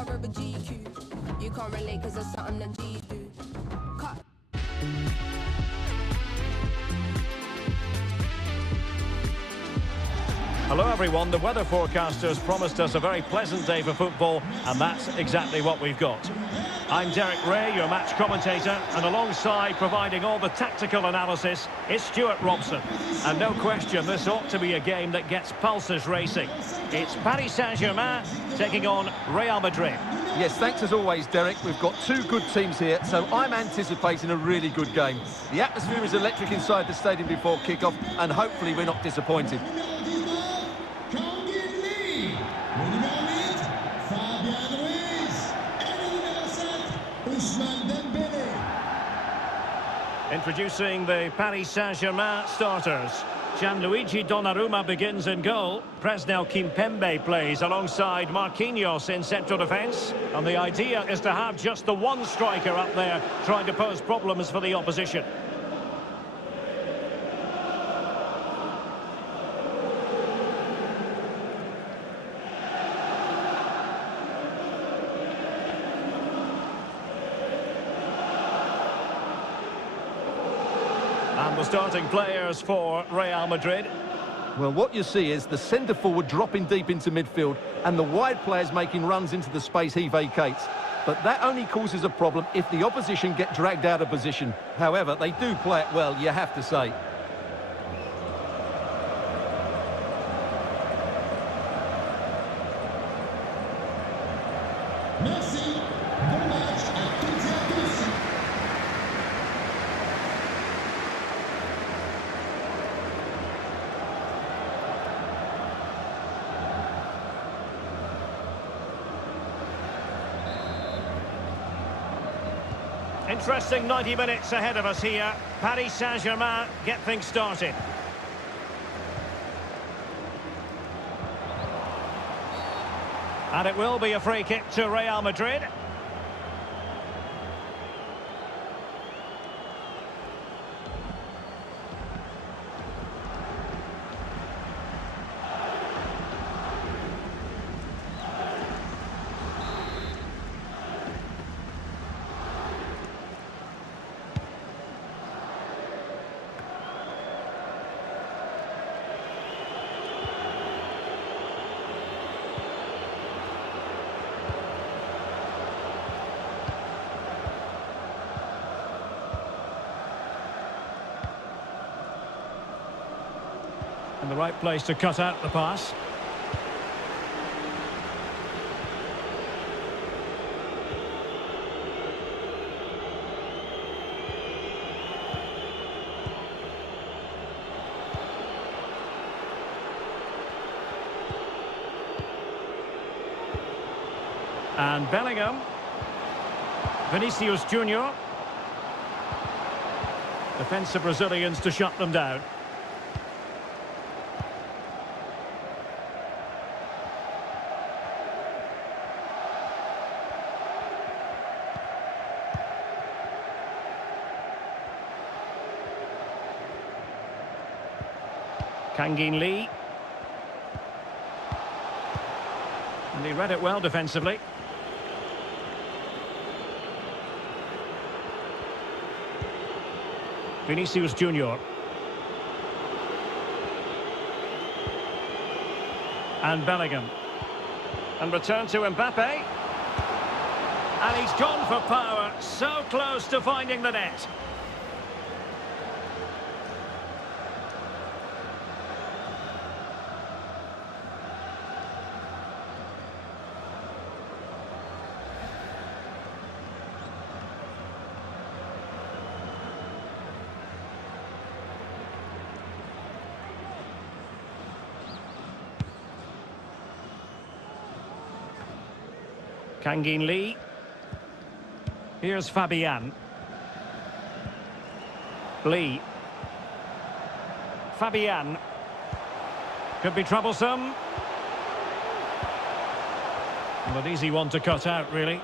cover of a GQ. You can't relate cause there's something that G's do. Cut. Hello everyone, the weather forecasters promised us a very pleasant day for football, and that's exactly what we've got. I'm Derek Ray, your match commentator, and alongside providing all the tactical analysis is Stuart Robson. And no question, this ought to be a game that gets pulses racing. It's Paris Saint-Germain taking on Real Madrid. Yes, thanks as always, Derek. We've got two good teams here, so I'm anticipating a really good game. The atmosphere is electric inside the stadium before kick-off, and hopefully we're not disappointed. Ousmane Dembélé. Introducing the Paris Saint-Germain starters. Gianluigi Donnarumma begins in goal. Presnel Kimpembe plays alongside Marquinhos in central defence. And the idea is to have just the one striker up there trying to pose problems for the opposition. And the starting players for Real Madrid. Well, what you see is the centre-forward dropping deep into midfield and the wide players making runs into the space he vacates. But that only causes a problem if the opposition get dragged out of position. However, they do play it well, you have to say. Merci. Bon match à toutes et à tous. Interesting 90 minutes ahead of us here. Paris Saint-Germain get things started. And it will be a free kick to Real Madrid. And the right place to cut out the pass. And Bellingham. Vinícius Jr. Defensive Brazilians to shut them down. Kangin Lee. And he read it well defensively. Vinícius Jr. And Bellingham. And return to Mbappé. And he's gone for power. So close to finding the net. Kangin Lee. Here's Fabian. Lee. Fabian. Could be troublesome. But easy one to cut out, really.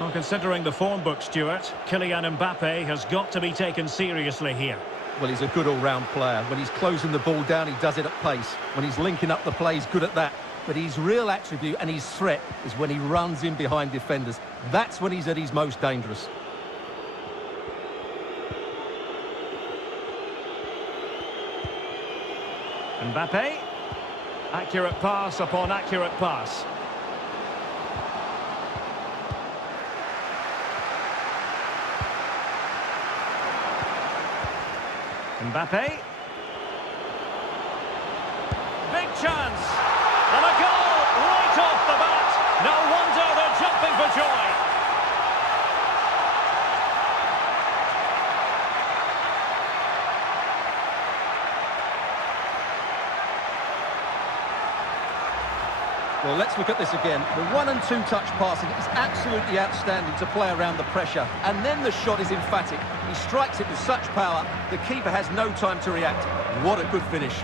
Well, considering the form book, Stuart, Kylian Mbappé has got to be taken seriously here. Well, he's a good all-round player. When he's closing the ball down, he does it at pace. When he's linking up the play, he's good at that. But his real attribute and his threat is when he runs in behind defenders. That's when he's at his most dangerous. Mbappé. Accurate pass upon accurate pass. Mbappé. Big chance. And a goal right off the bat. No wonder they're jumping for joy. Well, let's look at this again. The 1- and 2-touch passing is absolutely outstanding to play around the pressure. And then the shot is emphatic. He strikes it with such power, the keeper has no time to react. What a good finish.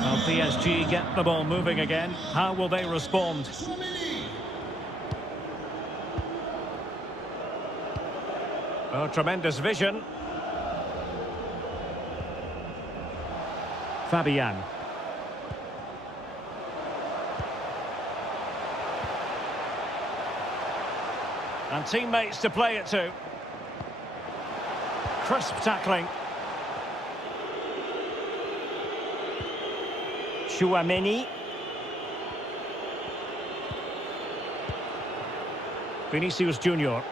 Well, PSG get the ball moving again. How will they respond? Oh, tremendous vision. Fabian. And teammates to play it to. Crisp tackling. Chouameni. Vinícius Jr.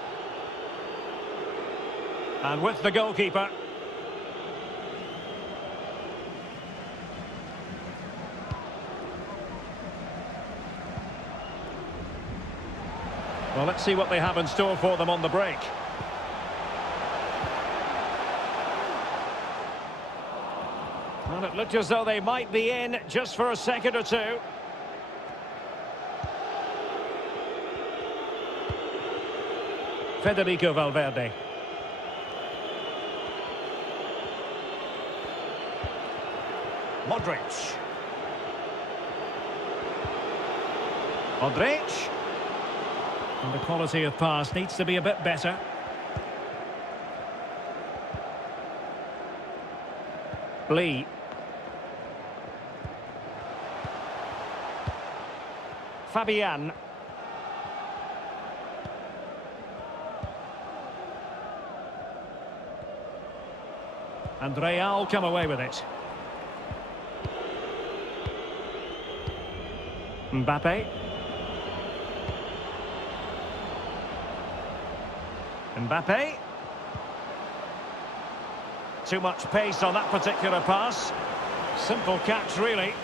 And with the goalkeeper. Well, let's see what they have in store for them on the break. Well, it looked as though they might be in just for a second or two. Federico Valverde. Modric. Modric. And the quality of pass needs to be a bit better. Lee. Fabian. And Real come away with it. Mbappé. Mbappé. Too much pace on that particular pass. Simple catch, really.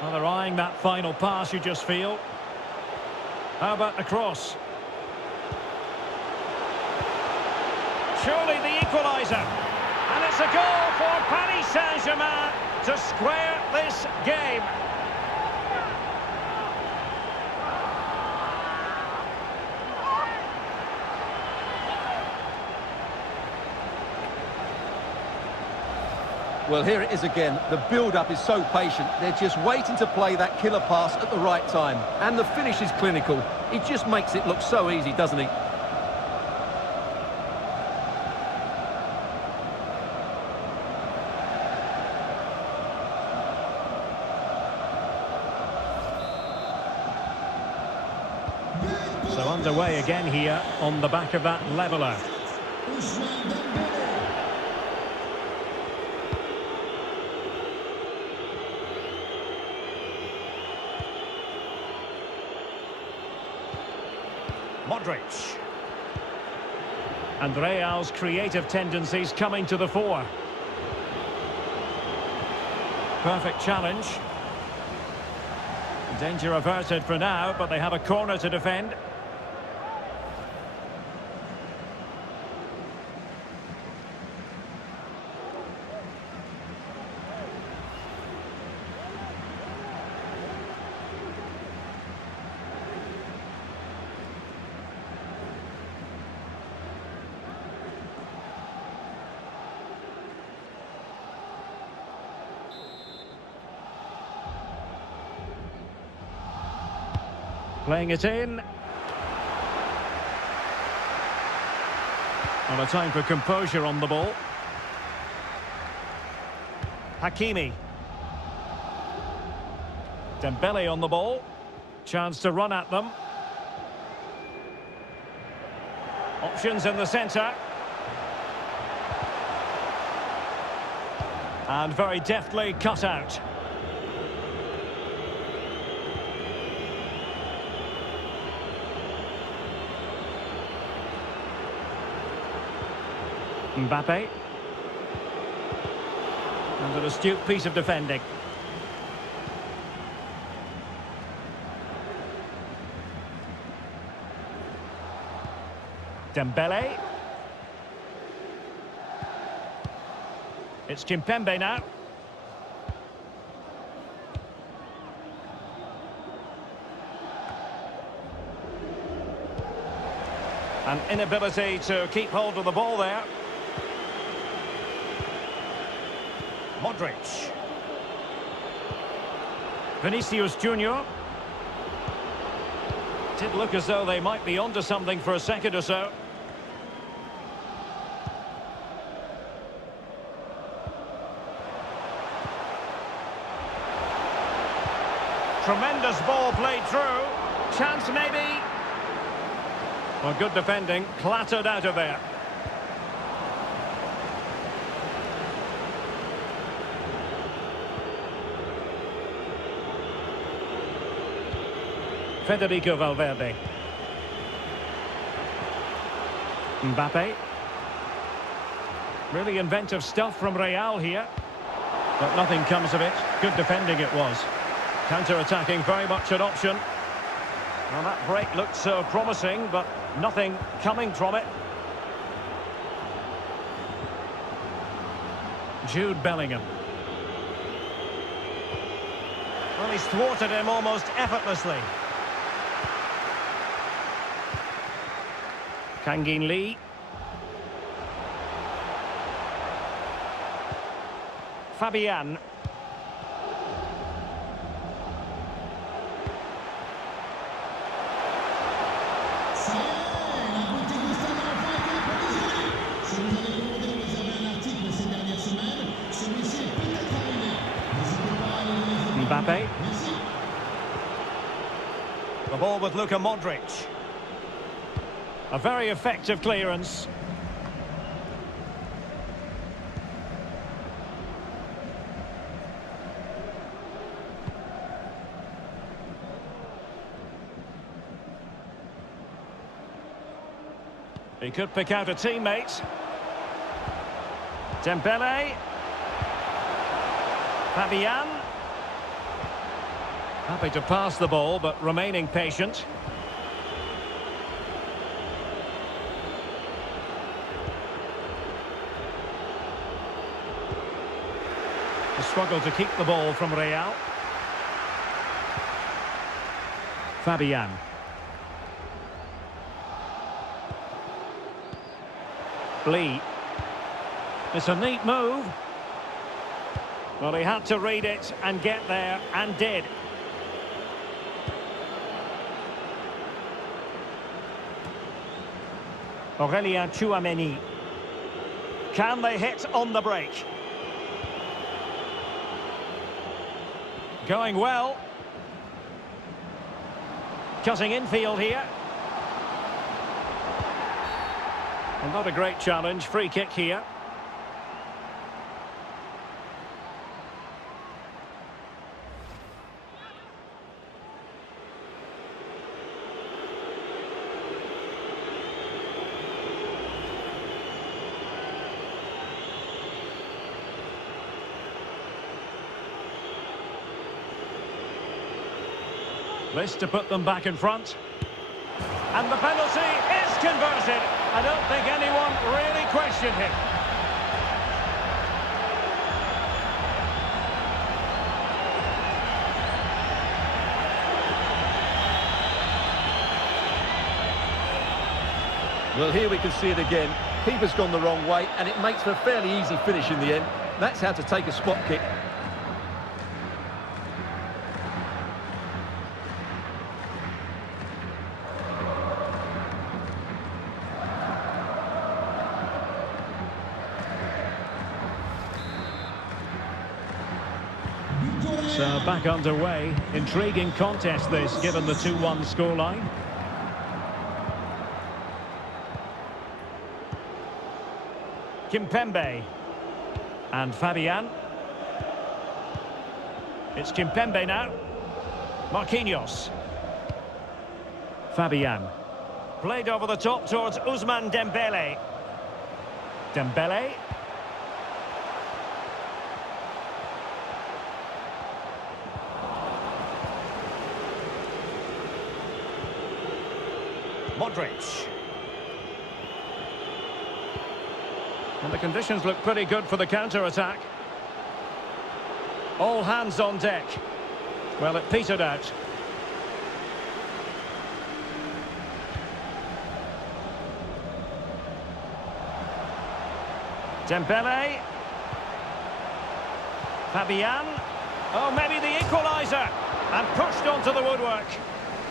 Well, they're eyeing that final pass, you just feel. How about the cross? Surely the equaliser. And it's a goal for Paris Saint-Germain to square this game. Well, here it is again. The build-up is so patient. They're just waiting to play that killer pass at the right time. And the finish is clinical. He just makes it look so easy, doesn't he? So underway again here on the back of that leveller. Ousmane Dembélé. Modric. And Real's creative tendencies coming to the fore. Perfect challenge. Danger averted for now, but they have a corner to defend. Playing it in. And a time for composure on the ball. Hakimi. Dembele on the ball. Chance to run at them. Options in the centre. And very deftly cut out. Mbappé. And an astute piece of defending. Dembele. It's Kimpembe now. An inability to keep hold of the ball there. Modric. Vinícius Jr. Did look as though they might be onto something for a second or so. Tremendous ball played through. Chance maybe. Well, good defending. Clattered out of there. Federico Valverde. Mbappé. Really inventive stuff from Real here. But nothing comes of it. Good defending it was. Counter-attacking, very much an option. Well, that break looked so promising, but nothing coming from it. Jude Bellingham. Well, he's thwarted him almost effortlessly. Kangin Lee. Fabian. Mbappé. The ball with Luka Modric. A very effective clearance. He could pick out a teammate. Dembele. Fabian. Happy to pass the ball, but remaining patient. The struggle to keep the ball from Real. Fabian. Lee. It's a neat move. Well, he had to read it and get there, and did. Aurélien Tchouaméni. Can they hit on the break? Going well. Cutting infield here. And not a great challenge. Free kick here. This to put them back in front. And the penalty is converted. I don't think anyone really questioned him. Well, here we can see it again. Keeper's gone the wrong way, and it makes for a fairly easy finish in the end. That's how to take a spot kick. So back underway. Intriguing contest this, given the 2-1 scoreline. Kimpembe. And Fabian. It's Kimpembe now. Marquinhos. Fabian. Played over the top towards Ousmane Dembélé. Dembele. Modric. And the conditions look pretty good for the counter-attack. All hands on deck. Well, it petered out. Dembele. Fabian. Oh, maybe the equaliser. And pushed onto the woodwork.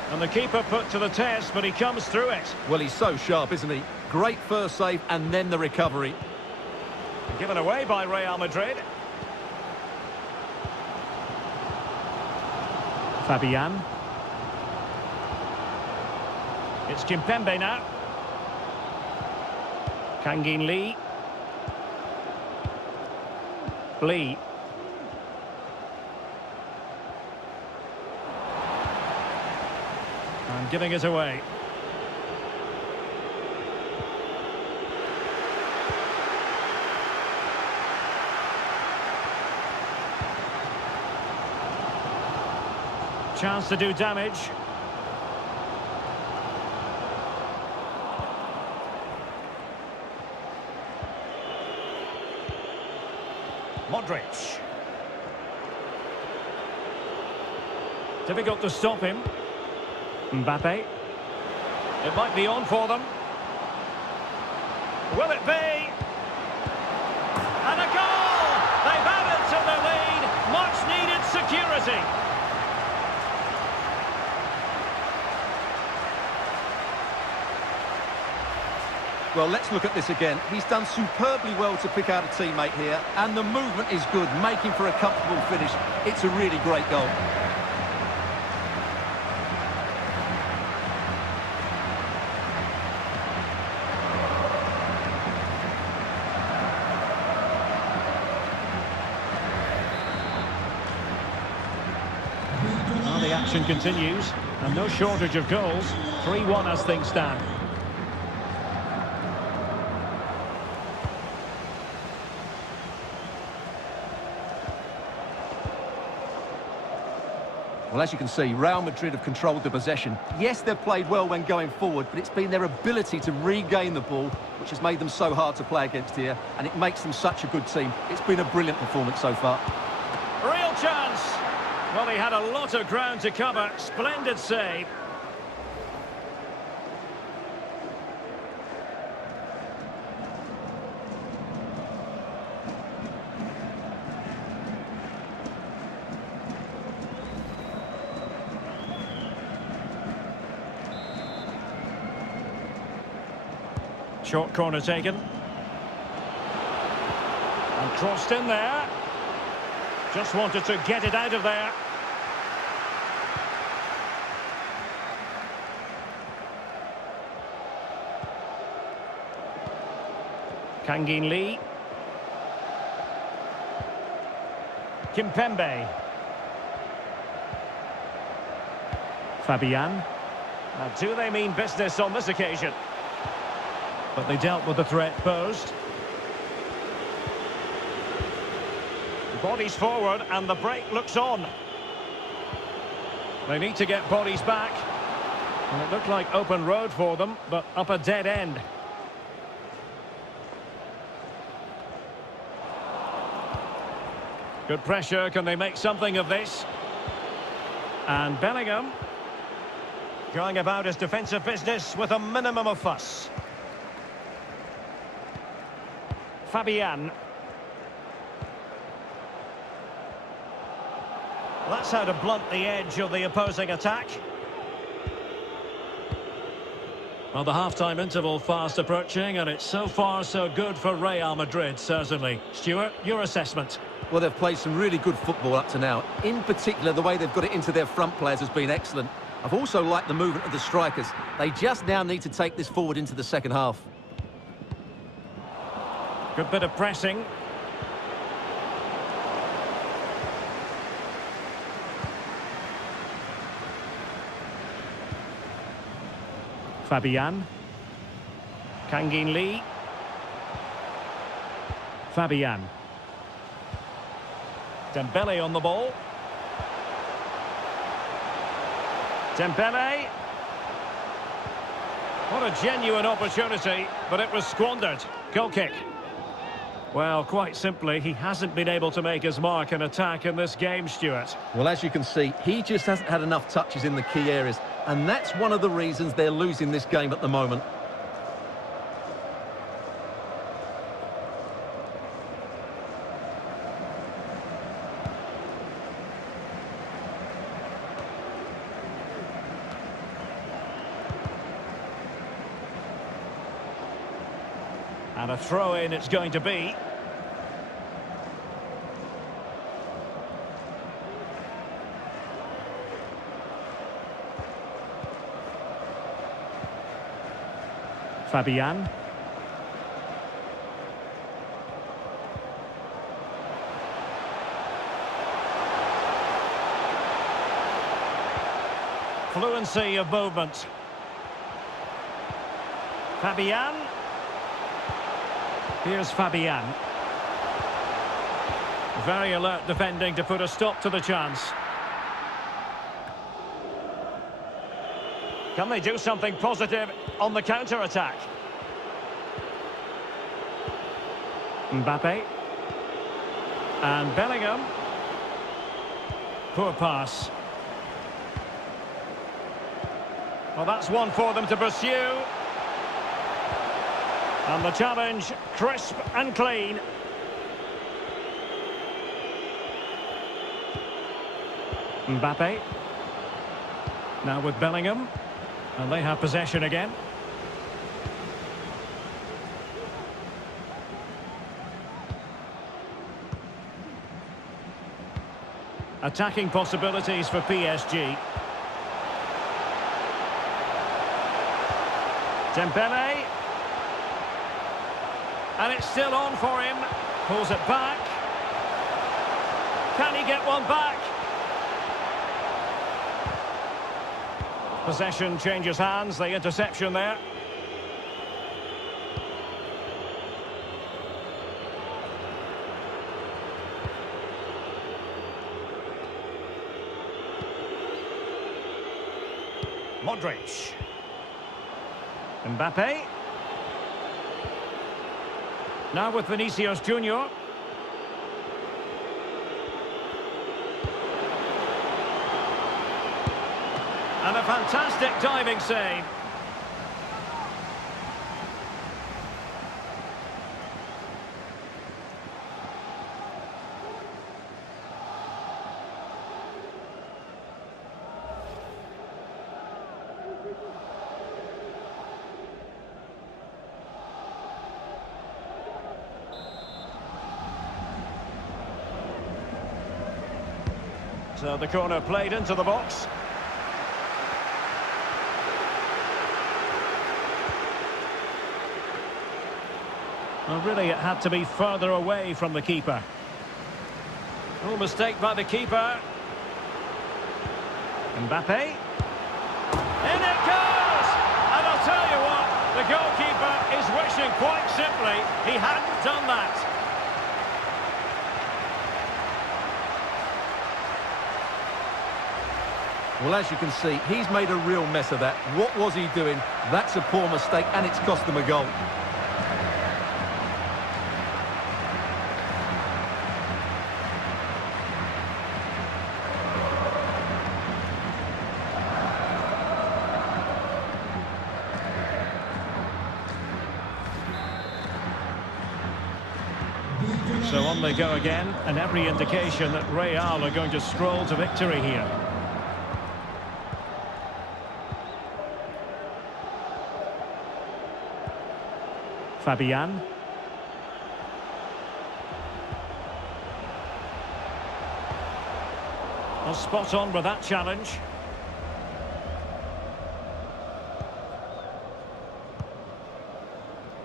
And the keeper put to the test, but he comes through it. Well, he's so sharp, isn't he? Great first save and then the recovery. Given away by Real Madrid. Fabian. It's Kimpembe now. Kangin Lee. Lee. And giving it away. Chance to do damage. Modric. Difficult to stop him. Mbappé. It might be on for them. Will it be? And a goal! They've added to the lead. Much needed security. Well, let's look at this again. He's done superbly well to pick out a teammate here, and the movement is good, making for a comfortable finish. It's a really great goal. Well, the action continues, and no shortage of goals. 3-1 as things stand. Well, as you can see, Real Madrid have controlled the possession. Yes, they've played well when going forward, but it's been their ability to regain the ball which has made them so hard to play against here, and it makes them such a good team. It's been a brilliant performance so far. Real chance! Well, he had a lot of ground to cover. Splendid save. Short corner taken. And crossed in there. Just wanted to get it out of there. Kangin Lee. Kimpembe. Fabian. Now, do they mean business on this occasion? But they dealt with the threat posed. Bodies forward and the break looks on. They need to get bodies back. And it looked like open road for them, but up a dead end. Good pressure, can they make something of this? And Bellingham going about his defensive business with a minimum of fuss. Fabian. That's how to blunt the edge of the opposing attack. Well, the half-time interval fast approaching, and it's so far so good for Real Madrid, certainly. Stuart, your assessment? Well, they've played some really good football up to now. In particular, the way they've got it into their front players has been excellent. I've also liked the movement of the strikers. They just now need to take this forward into the second half. Good bit of pressing. Fabian. Kangin Lee. Fabian. Dembele on the ball. Dembele. What a genuine opportunity, but it was squandered. Goal kick. Well, quite simply, he hasn't been able to make his mark and attack in this game, Stuart. Well, as you can see, he just hasn't had enough touches in the key areas, and that's one of the reasons they're losing this game at the moment. And a throw-in it's going to be. Fabian. Fluency of movement. Fabian. Here's Fabian. Very alert defending to put a stop to the chance. Can they do something positive on the counter-attack? Mbappé. And Bellingham. Poor pass. Well, that's one for them to pursue. And the challenge, crisp and clean. Mbappé. Now with Bellingham. And they have possession again. Attacking possibilities for PSG. Dembele. And it's still on for him. Pulls it back. Can he get one back? Possession changes hands, the interception there. Modric. Mbappé. Now with Vinícius Jr. And a fantastic diving save. So the corner played into the box. Well, really, it had to be further away from the keeper. Oh, mistake by the keeper. Mbappé. In it goes! And I'll tell you what, the goalkeeper is wishing quite simply he hadn't done that. Well, as you can see, he's made a real mess of that. What was he doing? That's a poor mistake, and it's cost them a goal. So on they go again, and every indication that Real are going to stroll to victory here. Fabian. Well, spot on with that challenge.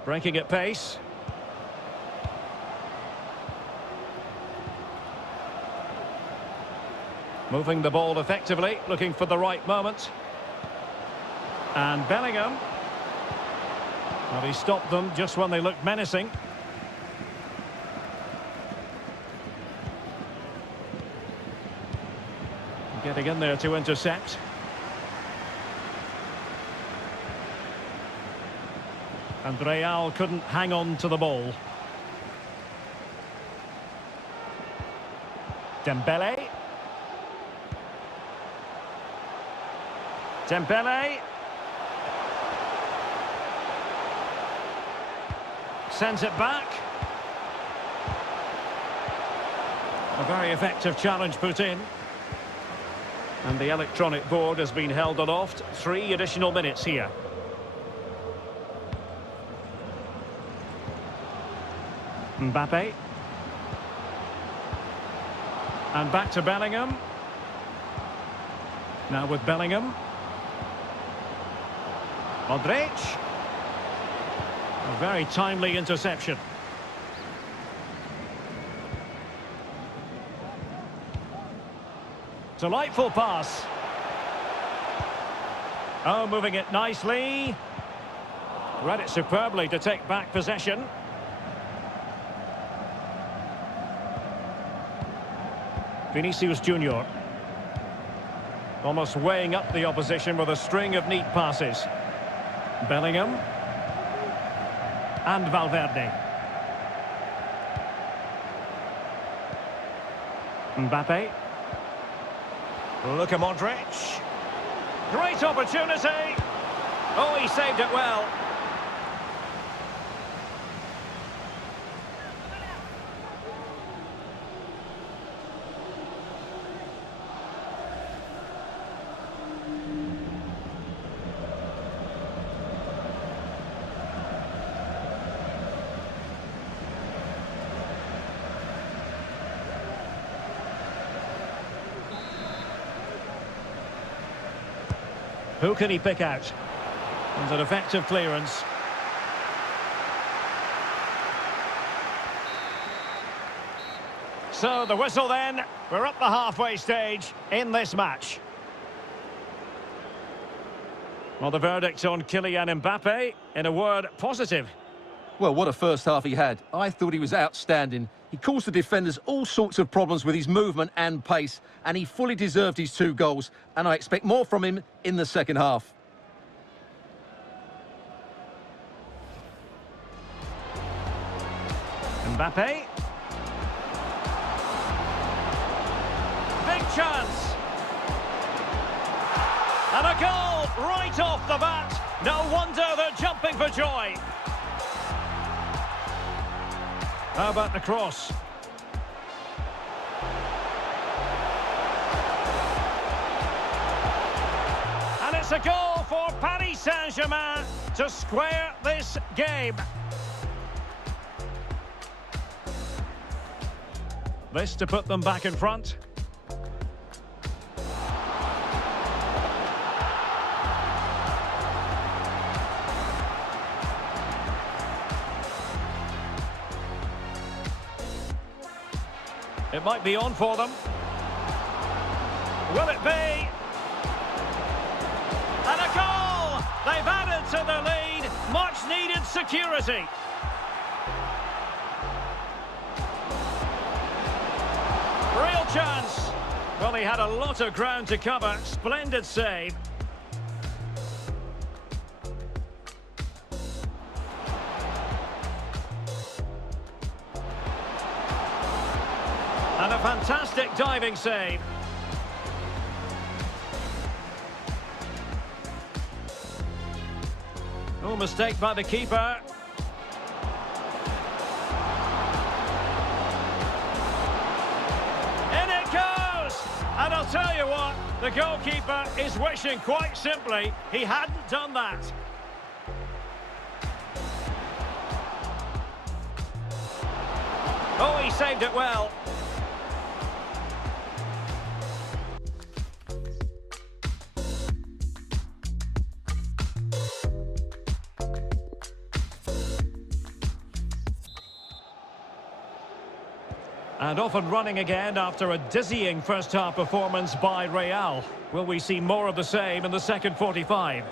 Breaking at pace. Moving the ball effectively, looking for the right moment. And Bellingham. Well, he stopped them just when they looked menacing. Getting in there to intercept. And Real couldn't hang on to the ball. Dembele. Dembele. Sends it back. A very effective challenge put in. And the electronic board has been held aloft. 3 additional minutes here. Mbappé. And back to Bellingham. Now with Bellingham. Modric. A very timely interception. Delightful pass. Oh, moving it nicely. Read it superbly to take back possession. Viní Jr. Almost weighing up the opposition with a string of neat passes. Bellingham. And Valverde. Mbappé. Look at Modric. Great opportunity. Oh, he saved it well. Who can he pick out? And an effective clearance. So the whistle then. We're up the halfway stage in this match. Well, the verdict on Kylian Mbappé, in a word, positive. Well, what a first half he had. I thought he was outstanding. He caused the defenders all sorts of problems with his movement and pace, and he fully deserved his 2 goals, and I expect more from him in the second half. Mbappé. Big chance. And a goal right off the bat. No wonder they're jumping for joy. How about the cross? And it's a goal for Paris Saint-Germain to square this game. This to put them back in front. It might be on for them. Will it be? And a goal! They've added to the lead. Much needed security. Real chance. Well, he had a lot of ground to cover. Splendid save. And a fantastic diving save. Oh, mistake by the keeper. In it goes! And I'll tell you what, the goalkeeper is wishing quite simply he hadn't done that. Oh, he saved it well. And off and running again after a dizzying first-half performance by Real. Will we see more of the same in the second 45?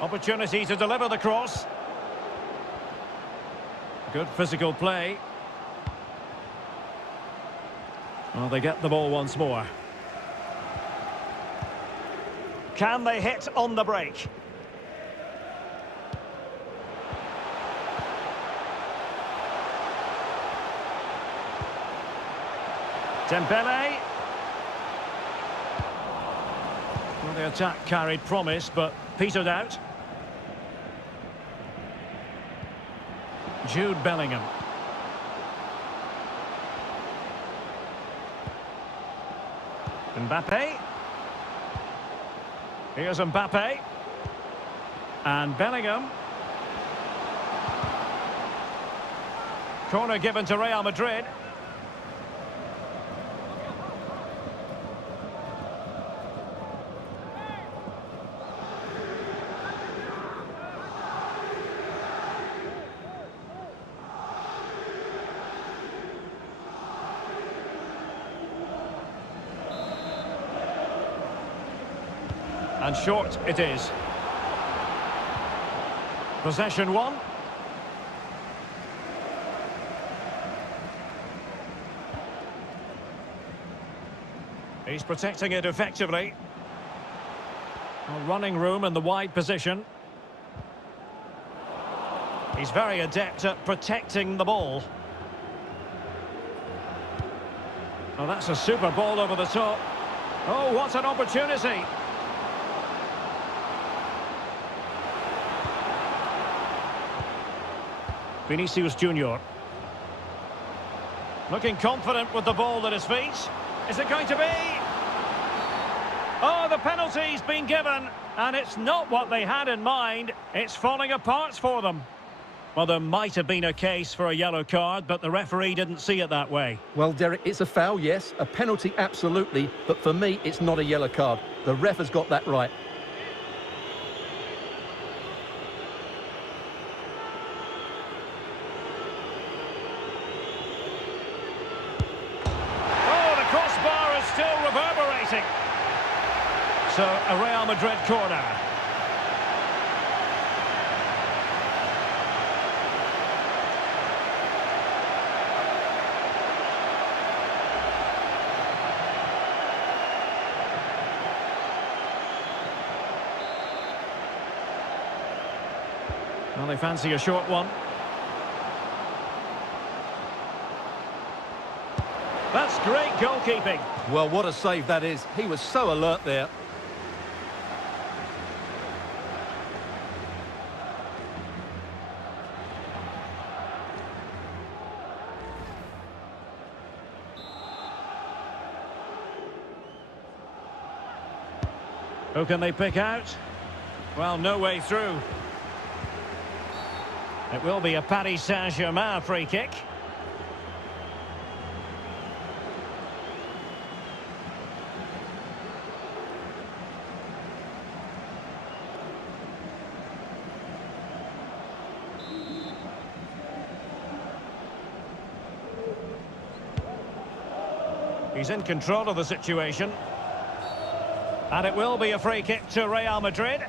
Opportunity to deliver the cross. Good physical play. Well, they get the ball once more. Can they hit on the break? Dembele. Well, the attack carried promise, but petered out. Jude Bellingham. Mbappé. Here's Mbappé. And Bellingham. Corner given to Real Madrid. And short it is. Possession one. He's protecting it effectively. Running room in the wide position. He's very adept at protecting the ball. Oh, that's a super ball over the top. Oh, what an opportunity. Viní Jr. Looking confident with the ball at his feet. Is it going to be? Oh, the penalty's been given, and it's not what they had in mind. It's falling apart for them. Well, there might have been a case for a yellow card, but the referee didn't see it that way. Well, Derek, it's a foul, yes. A penalty, absolutely. But for me, it's not a yellow card. The ref has got that right. Still reverberating. So a Real Madrid corner. Well, they fancy a short one. That's great goalkeeping. Well, what a save that is. He was so alert there. Who can they pick out? Well, no way through. It will be a Paris Saint-Germain free kick. He's in control of the situation. And it will be a free kick to Real Madrid.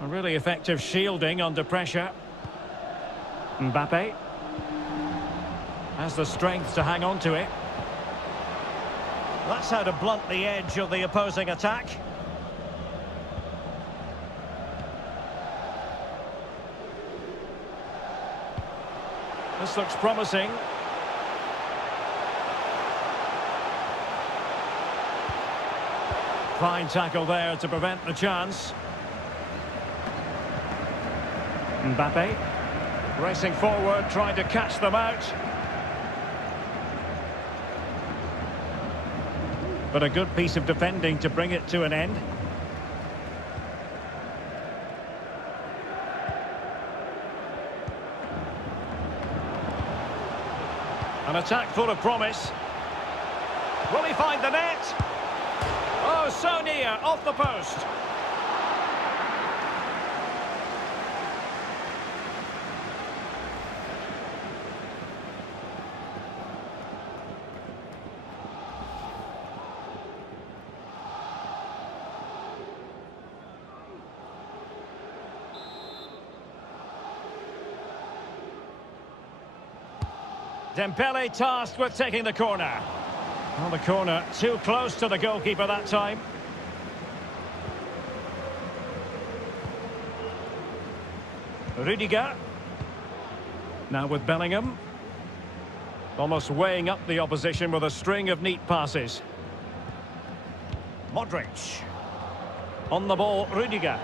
A really effective shielding under pressure. Mbappé has the strength to hang on to it. That's how to blunt the edge of the opposing attack. This looks promising. Fine tackle there to prevent the chance. Mbappé racing forward, trying to catch them out. But a good piece of defending to bring it to an end. An attack full of promise. Will he find the net? Oh, so near, off the post. Dembele tasked with taking the corner. Well, the corner too close to the goalkeeper that time. Rudiger. Now with Bellingham. Almost weighing up the opposition with a string of neat passes. Modric. On the ball, Rudiger.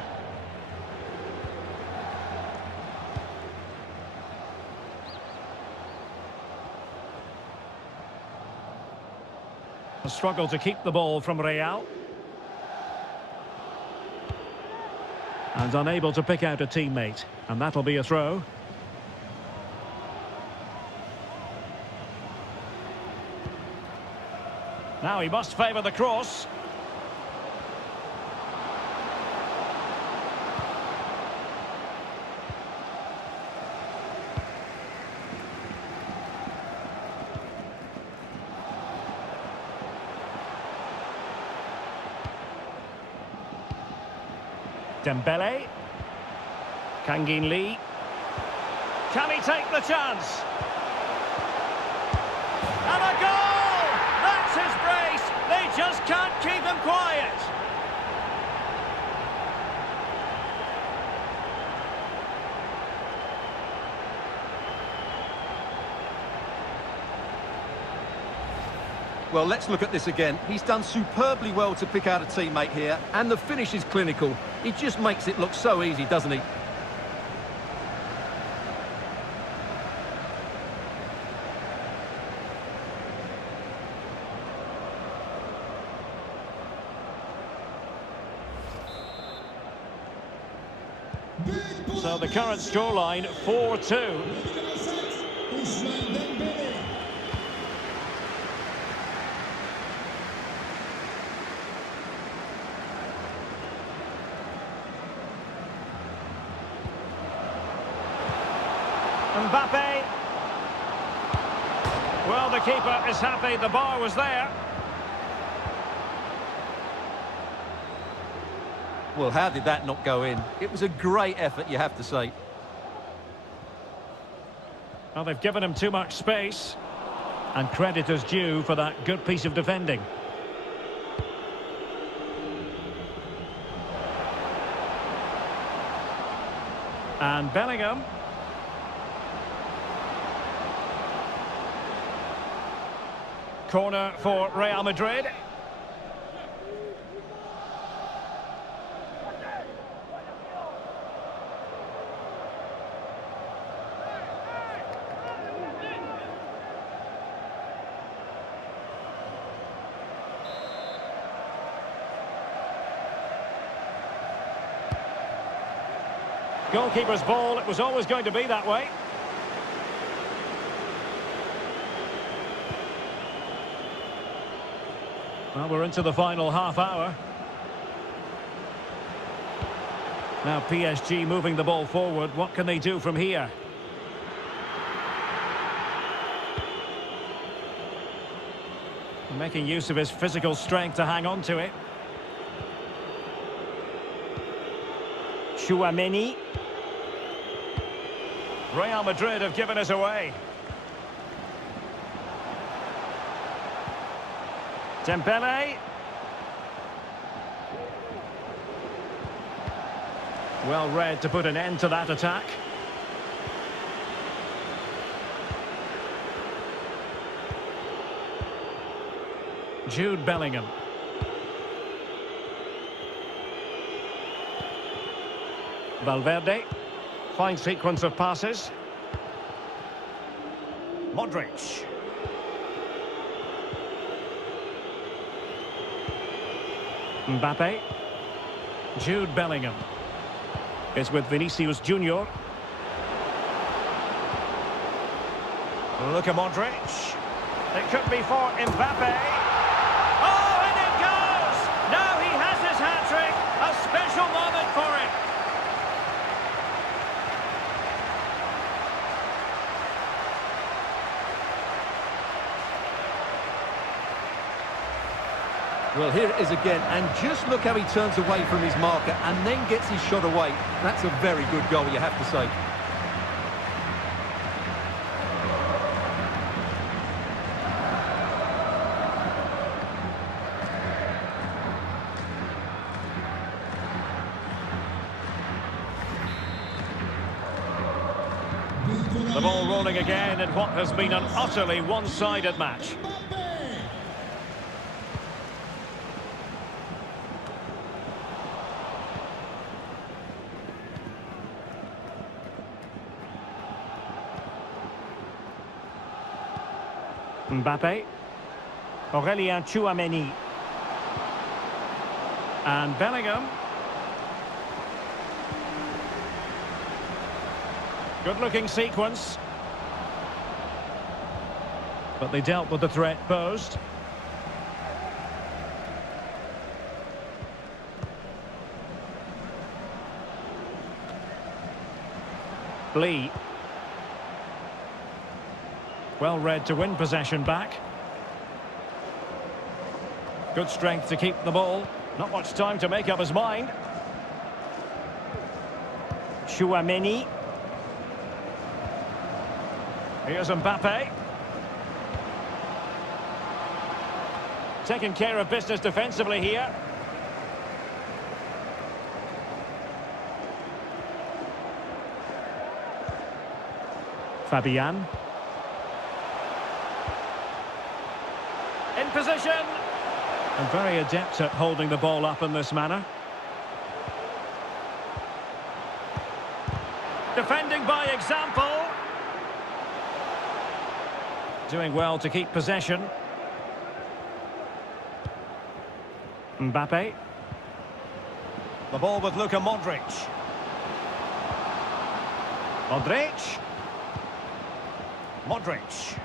A struggle to keep the ball from Real. And unable to pick out a teammate. And that'll be a throw. Now he must favour the cross. Dembele. Kangin Lee. Can he take the chance? And a goal! That's his brace! They just can't keep him quiet! Well, let's look at this again. He's done superbly well to pick out a teammate here, and the finish is clinical. He just makes it look so easy, doesn't he? So the current scoreline, 4-2. Ousmane Dembélé. Mbappé. Well, the keeper is happy the bar was there. Well, how did that not go in? It was a great effort, you have to say. Well, they've given him too much space. And credit is due for that good piece of defending. And Bellingham. Corner for Real Madrid. Goalkeeper's ball, it was always going to be that way. Well, we're into the final half hour. Now PSG moving the ball forward. What can they do from here? Making use of his physical strength to hang on to it. Chouameni. Real Madrid have given us away. Dembele. Well read to put an end to that attack. Jude Bellingham. Valverde. Fine sequence of passes. Modric. Mbappé. Jude Bellingham. It's with Vinícius Jr. Luka Modric. It could be for Mbappé. Oh, and it goes! Now he has his hat-trick. A special moment for him. Well, here it is again, and just look how he turns away from his marker and then gets his shot away. That's a very good goal, you have to say. The ball rolling again in what has been an utterly one-sided match. Mbappé. Aurélien Tchouameni. And Bellingham. Good-looking sequence. But they dealt with the threat posed. Lee. Well read to win possession back. Good strength to keep the ball. Not much time to make up his mind. Tchouameni. Here's Mbappé. Taking care of business defensively here. Fabian. In position. And very adept at holding the ball up in this manner. Defending by example. Doing well to keep possession. Mbappé. The ball with Luka Modric. Modric. Modric.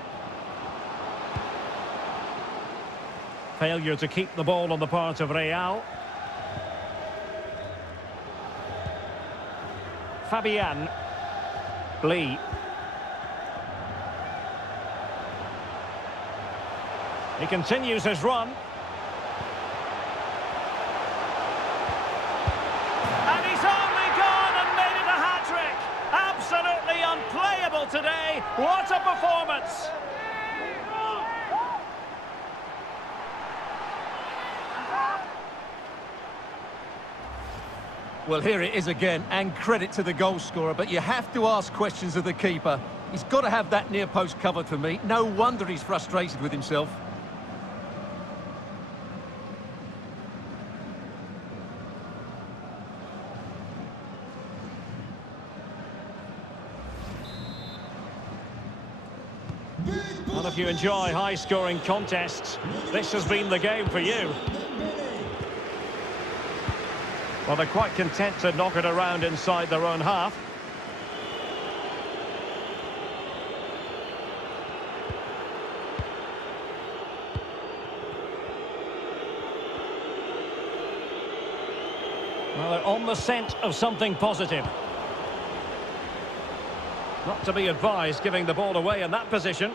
Failure to keep the ball on the part of Real. Fabian. Lee. He continues his run. And he's only gone and made it a hat-trick. Absolutely unplayable today. What a performance. Well, here it is again, and credit to the goal scorer, but you have to ask questions of the keeper. He's got to have that near post covered for me. No wonder he's frustrated with himself. Well, if you enjoy high-scoring contests, this has been the game for you. Well, they're quite content to knock it around inside their own half. Well, they're on the scent of something positive. Not to be advised giving the ball away in that position.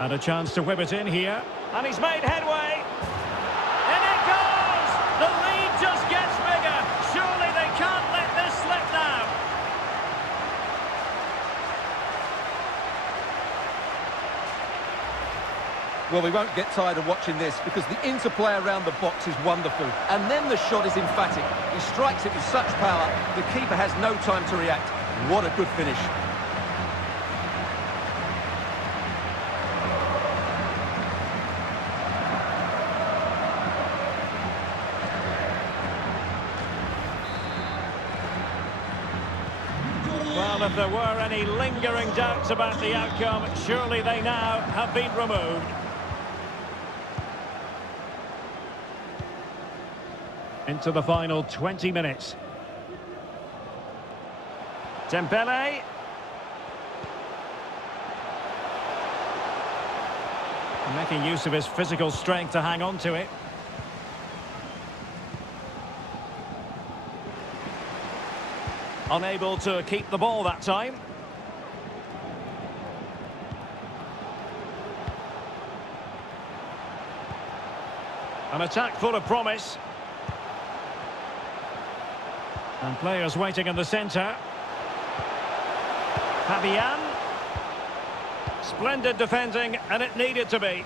And a chance to whip it in here. And he's made headway. In it goes! The lead just gets bigger. Surely they can't let this slip now. Well, we won't get tired of watching this because the interplay around the box is wonderful. And then the shot is emphatic. He strikes it with such power, the keeper has no time to react. What a good finish. Well, if there were any lingering doubts about the outcome, surely they now have been removed. Into the final 20 minutes. Dembele. Making use of his physical strength to hang on to it. Unable to keep the ball that time. An attack full of promise. And players waiting in the centre. Fabian. Splendid defending, and it needed to be.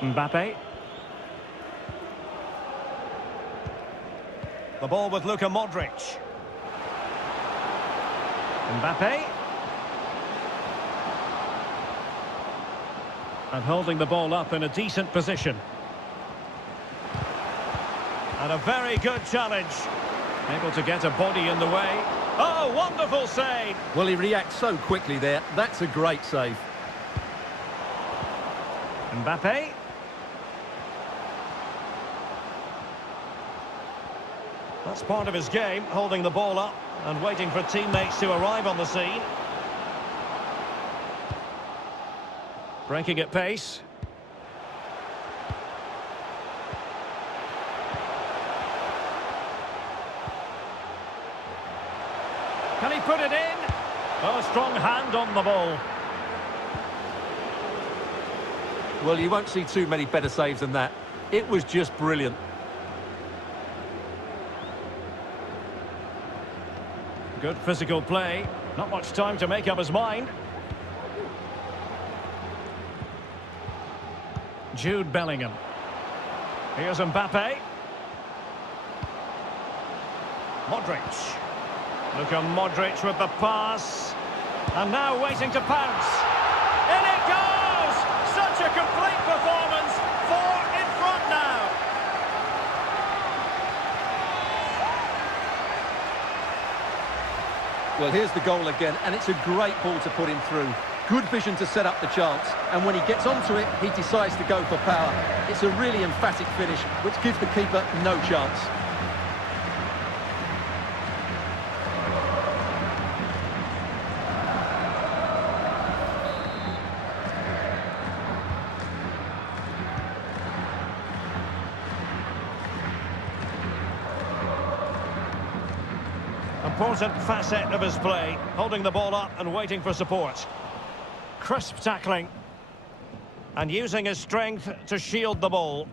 Mbappé. The ball with Luka Modric. Mbappé. And holding the ball up in a decent position. And a very good challenge. Able to get a body in the way. Oh, wonderful save! Well, he reacts so quickly there. That's a great save. Mbappé. That's part of his game, holding the ball up and waiting for teammates to arrive on the scene. Breaking at pace. Can he put it in? Oh, a strong hand on the ball. Well, you won't see too many better saves than that. It was just brilliant. Good physical play. Not much time to make up his mind. Jude Bellingham. Here's Mbappé. Modric. Luka Modric with the pass. And now waiting to pounce. In it goes! Such a complete performance. 4 in front now. Well, here's the goal again, and it's a great ball to put him through. Good vision to set up the chance, and when he gets onto it, he decides to go for power. It's a really emphatic finish, which gives the keeper no chance. Important facet of his play, holding the ball up and waiting for support. Crisp tackling. And using his strength to shield the ball.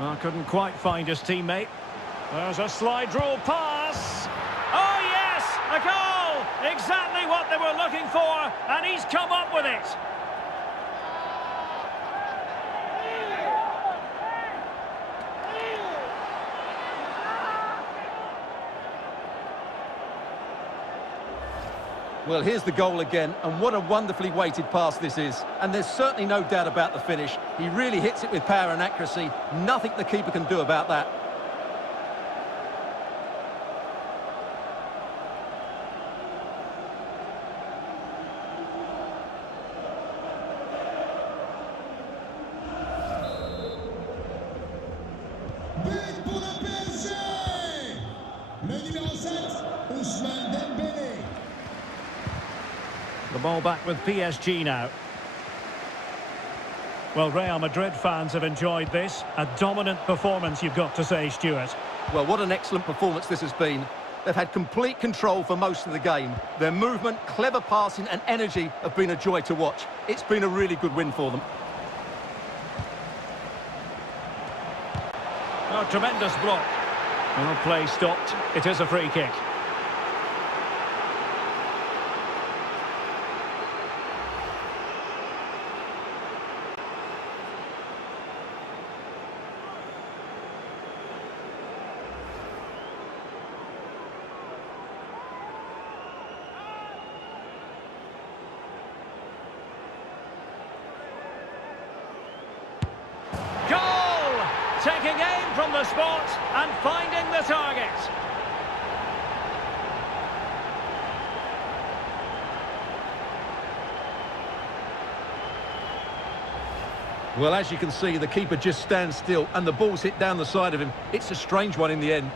Well, couldn't quite find his teammate. There's a slide rule pass. Oh yes, a goal! Exactly what they were looking for, and he's come up with it. Well, here's the goal again, and what a wonderfully weighted pass this is. And there's certainly no doubt about the finish. He really hits it with power and accuracy. Nothing the keeper can do about that. But pour le PSG, le numéro 7, Ousmane Dembélé. The ball back with PSG now. Well, Real Madrid fans have enjoyed this. A dominant performance, you've got to say, Stuart. Well, what an excellent performance this has been. They've had complete control for most of the game. Their movement, clever passing and energy have been a joy to watch. It's been a really good win for them. Oh, tremendous block. Well, play stopped. It is a free kick. Taking aim from the spot and finding the target. Well, as you can see, the keeper just stands still and the ball's hit down the side of him. It's a strange one in the end.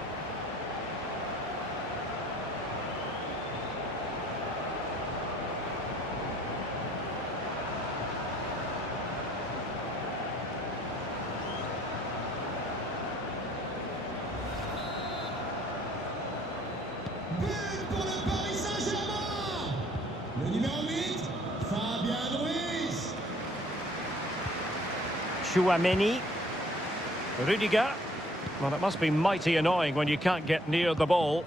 But pour le Paris Saint-Germain. Le numéro 8, Fabian Ruiz. Chouameni. Rudiger. Well, it must be mighty annoying when you can't get near the ball.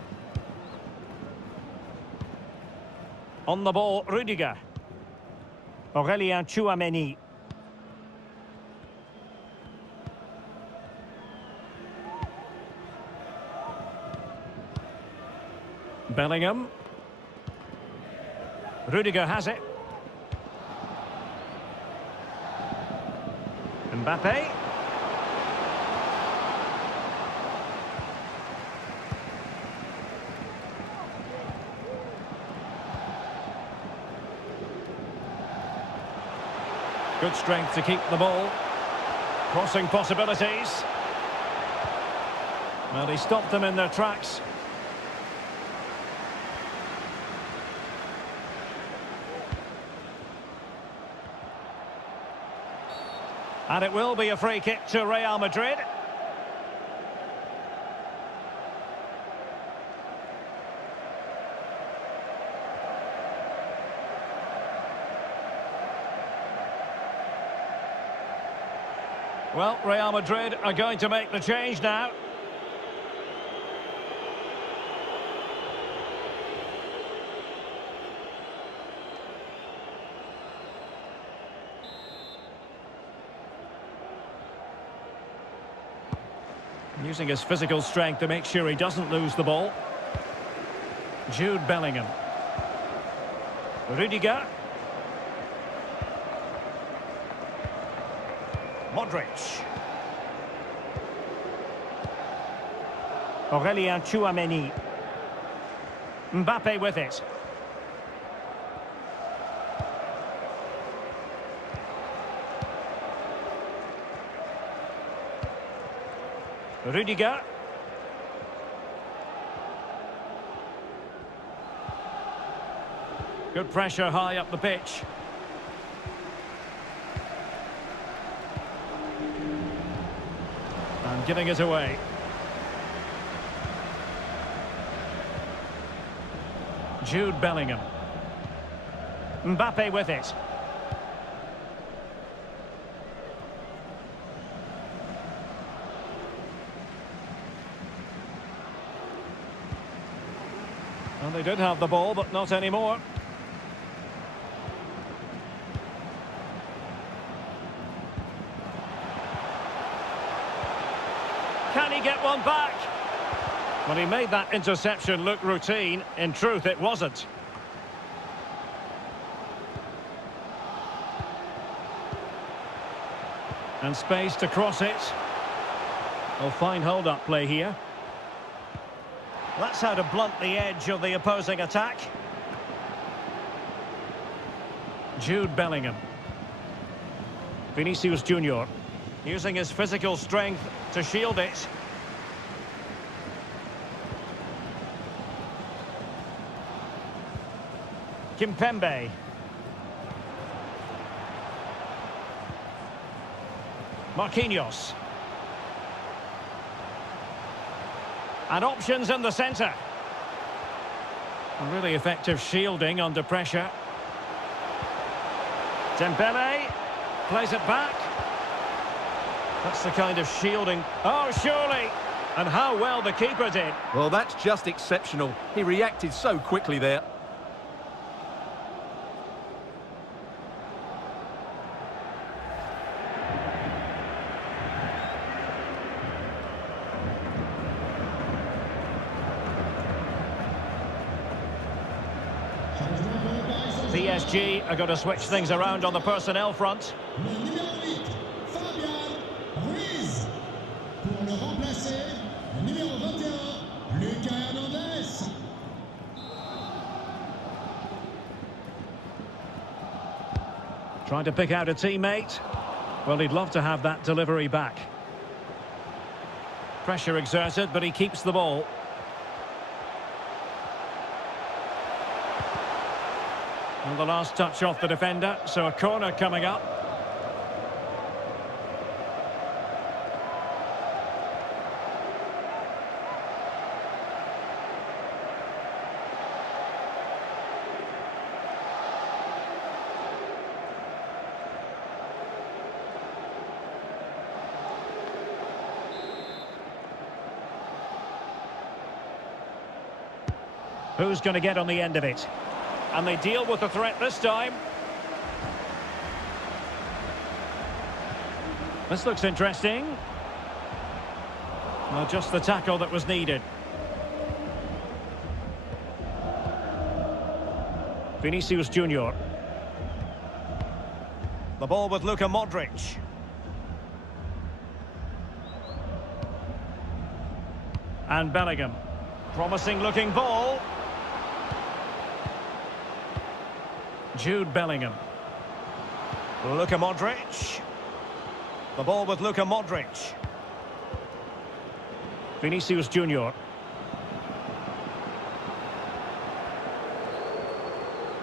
On the ball, Rudiger. Aurélien Chouameni. Bellingham. Rudiger has it. Mbappé. Good strength to keep the ball. Crossing possibilities. Well, he stopped them in their tracks. And it will be a free kick to Real Madrid. Well, Real Madrid are going to make the change now. Using his physical strength to make sure he doesn't lose the ball. Jude Bellingham. Rudiger. Modric. Aurélien Chouameni. Mbappé with it. Rudiger. Good pressure high up the pitch. And giving it away. Jude Bellingham. Mbappé with it. Well, they did have the ball, but not anymore. Can he get one back? Well, he made that interception look routine. In truth, it wasn't. And space to cross it. Oh, fine hold-up play here. That's how to blunt the edge of the opposing attack. Jude Bellingham. Vinícius Jr. using his physical strength to shield it. Kimpembe. Marquinhos. And options in the centre. Really effective shielding under pressure. Dembele plays it back. That's the kind of shielding. Oh, surely. And how well the keeper did. Well, that's just exceptional. He reacted so quickly there. PSG are going to switch things around on the personnel front. Le numéro 8, Fabian Ruiz. Pour le remplacer, le numéro 21, Lucas Hernandez. Trying to pick out a teammate. Well, he'd love to have that delivery back. Pressure exerted, but he keeps the ball. And the last touch off the defender, so a corner coming up. Who's going to get on the end of it? And they deal with the threat this time. This looks interesting. Well, just the tackle that was needed. Viní Jr. The ball with Luka Modric. And Bellingham. Promising looking ball. Jude Bellingham. Luka Modric. The ball with Luka Modric. Viní Jr.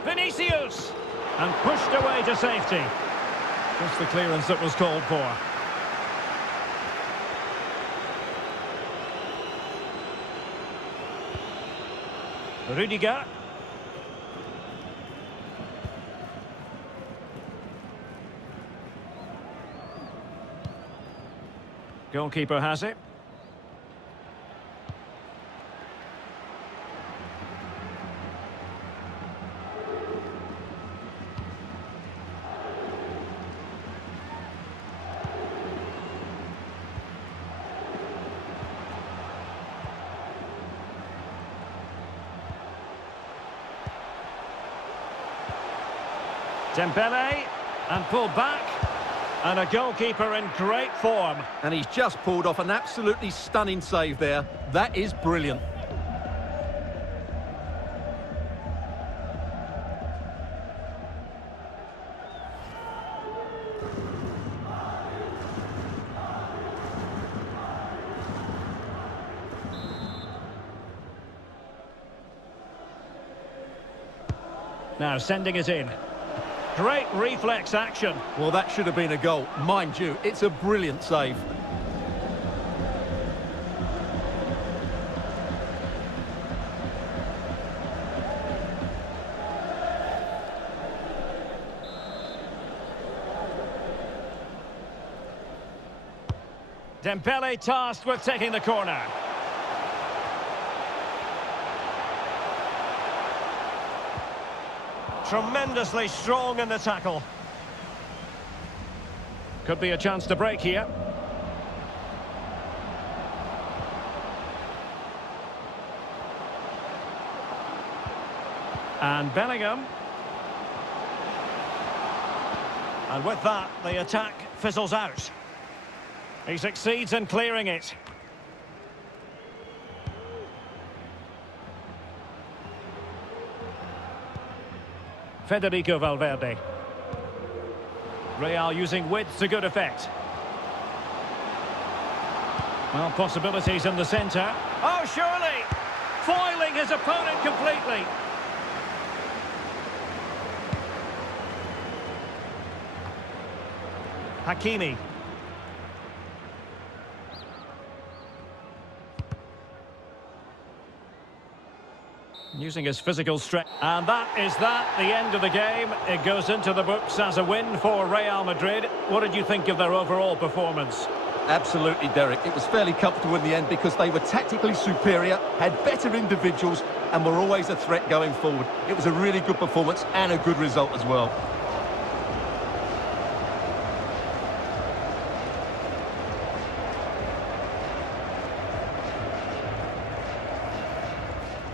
Vinicius! And pushed away to safety. Just the clearance that was called for. Rudiger. Goalkeeper has it. Dembele, and pulled back, and a goalkeeper in great form. And he's just pulled off an absolutely stunning save there. That is brilliant. Now sending it in. Great reflex action. Well, that should have been a goal. Mind you, it's a brilliant save. Dembele tasked with taking the corner. Tremendously strong in the tackle. Could be a chance to break here. And Bellingham. And with that, the attack fizzles out. He succeeds in clearing it. Federico Valverde. Real using width to good effect. Well, possibilities in the centre. Oh, surely! Foiling his opponent completely. Hakimi. Using his physical strength. And that is the end of the game. It goes into the books as a win for Real Madrid. What did you think of their overall performance? Absolutely, Derek. It was fairly comfortable in the end because they were tactically superior, had better individuals, and were always a threat going forward. It was a really good performance and a good result as well.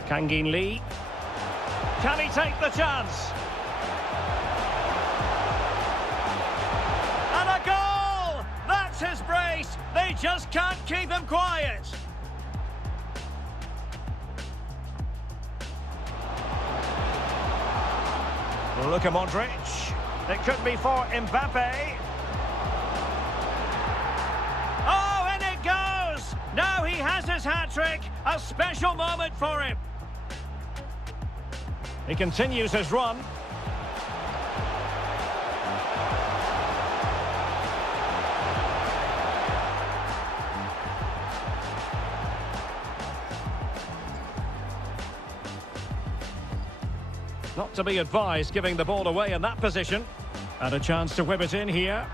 Kangin Lee. Can he take the chance? And a goal! That's his brace. They just can't keep him quiet. Luka Modric. It could be for Mbappé. has his hat-trick, a special moment for him. He continues his run. Not to be advised giving the ball away in that position. And a chance to whip it in here.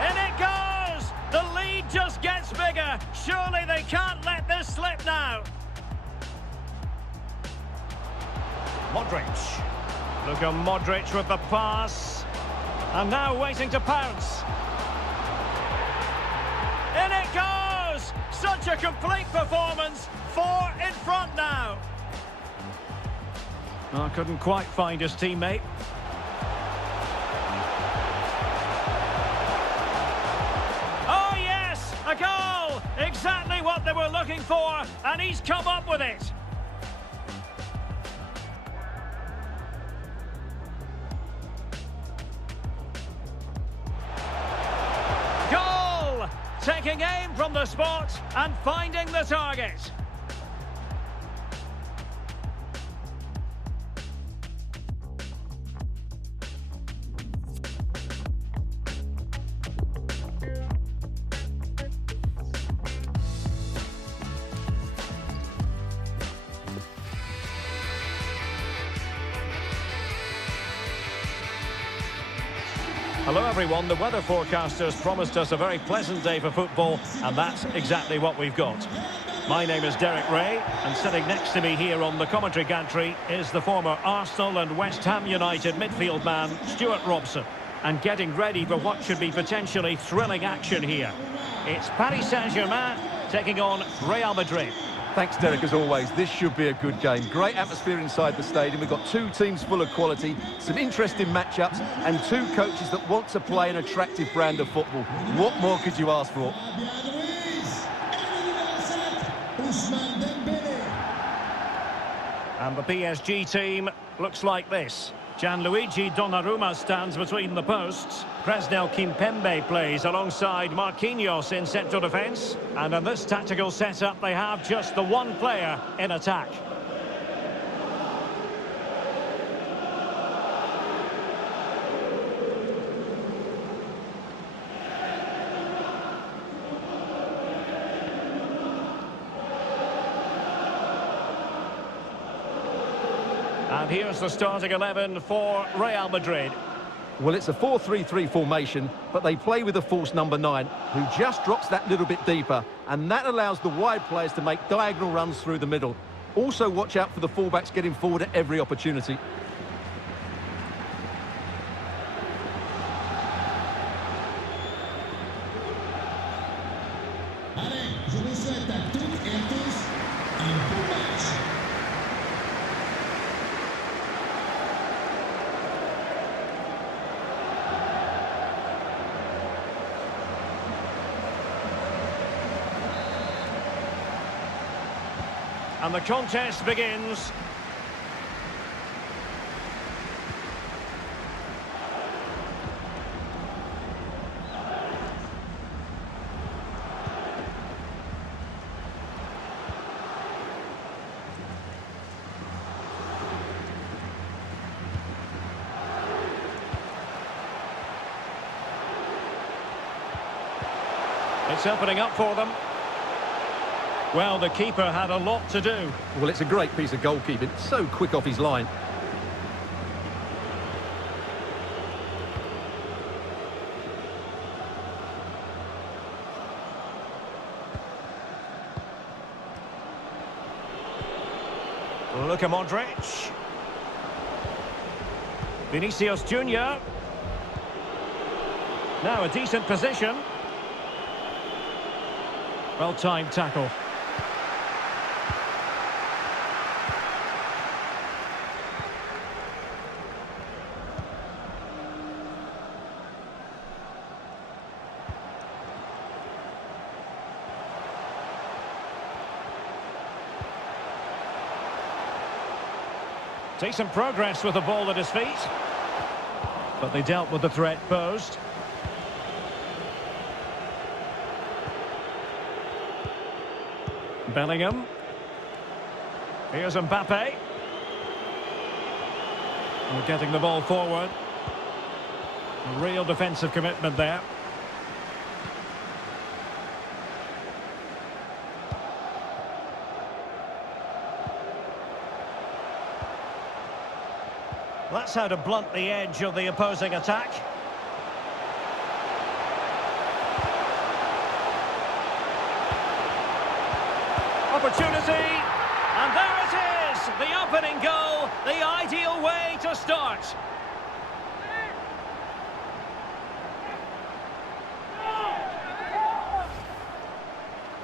In it goes! The lead just gets bigger. Surely they can't let this slip now. Modric. Luka Modric with the pass. And now waiting to pounce. In it goes! Such a complete performance. 4 in front now. Oh, couldn't quite find his teammate. Oh yes, a goal! Exactly what they were looking for, and he's come up with it. Goal! Taking aim from the spot and finding the target. Hello everyone, the weather forecasters promised us a very pleasant day for football, and that's exactly what we've got. My name is Derek Ray, and sitting next to me here on the commentary gantry is the former Arsenal and West Ham United midfield man, Stuart Robson, and getting ready for what should be potentially thrilling action here. It's Paris Saint-Germain taking on Real Madrid. Thanks, Derek, as always. This should be a good game. Great atmosphere inside the stadium. We've got two teams full of quality, some interesting matchups, and two coaches that want to play an attractive brand of football. What more could you ask for? Ousmane Dembélé. And the PSG team looks like this. Gianluigi Donnarumma stands between the posts. Presnel Kimpembe plays alongside Marquinhos in central defence. And in this tactical setup, they have just the one player in attack. And here's the starting 11 for Real Madrid. Well, it's a 4-3-3 formation, but they play with a false number 9, who just drops that little bit deeper, and that allows the wide players to make diagonal runs through the middle. Also, watch out for the fullbacks getting forward at every opportunity. Allez, je vous souhaite à toutes et à tous un bon match. And the contest begins. It's opening up for them. Well, the keeper had a lot to do. Well, it's a great piece of goalkeeping. So quick off his line. Luka Modric. Vinícius Jr. Now a decent position. Well-timed tackle. Decent progress with the ball at his feet. But they dealt with the threat posed. Bellingham. Here's Mbappé. We're getting the ball forward. A real defensive commitment there. That's how to blunt the edge of the opposing attack. Opportunity, and there it is, the opening goal, the ideal way to start.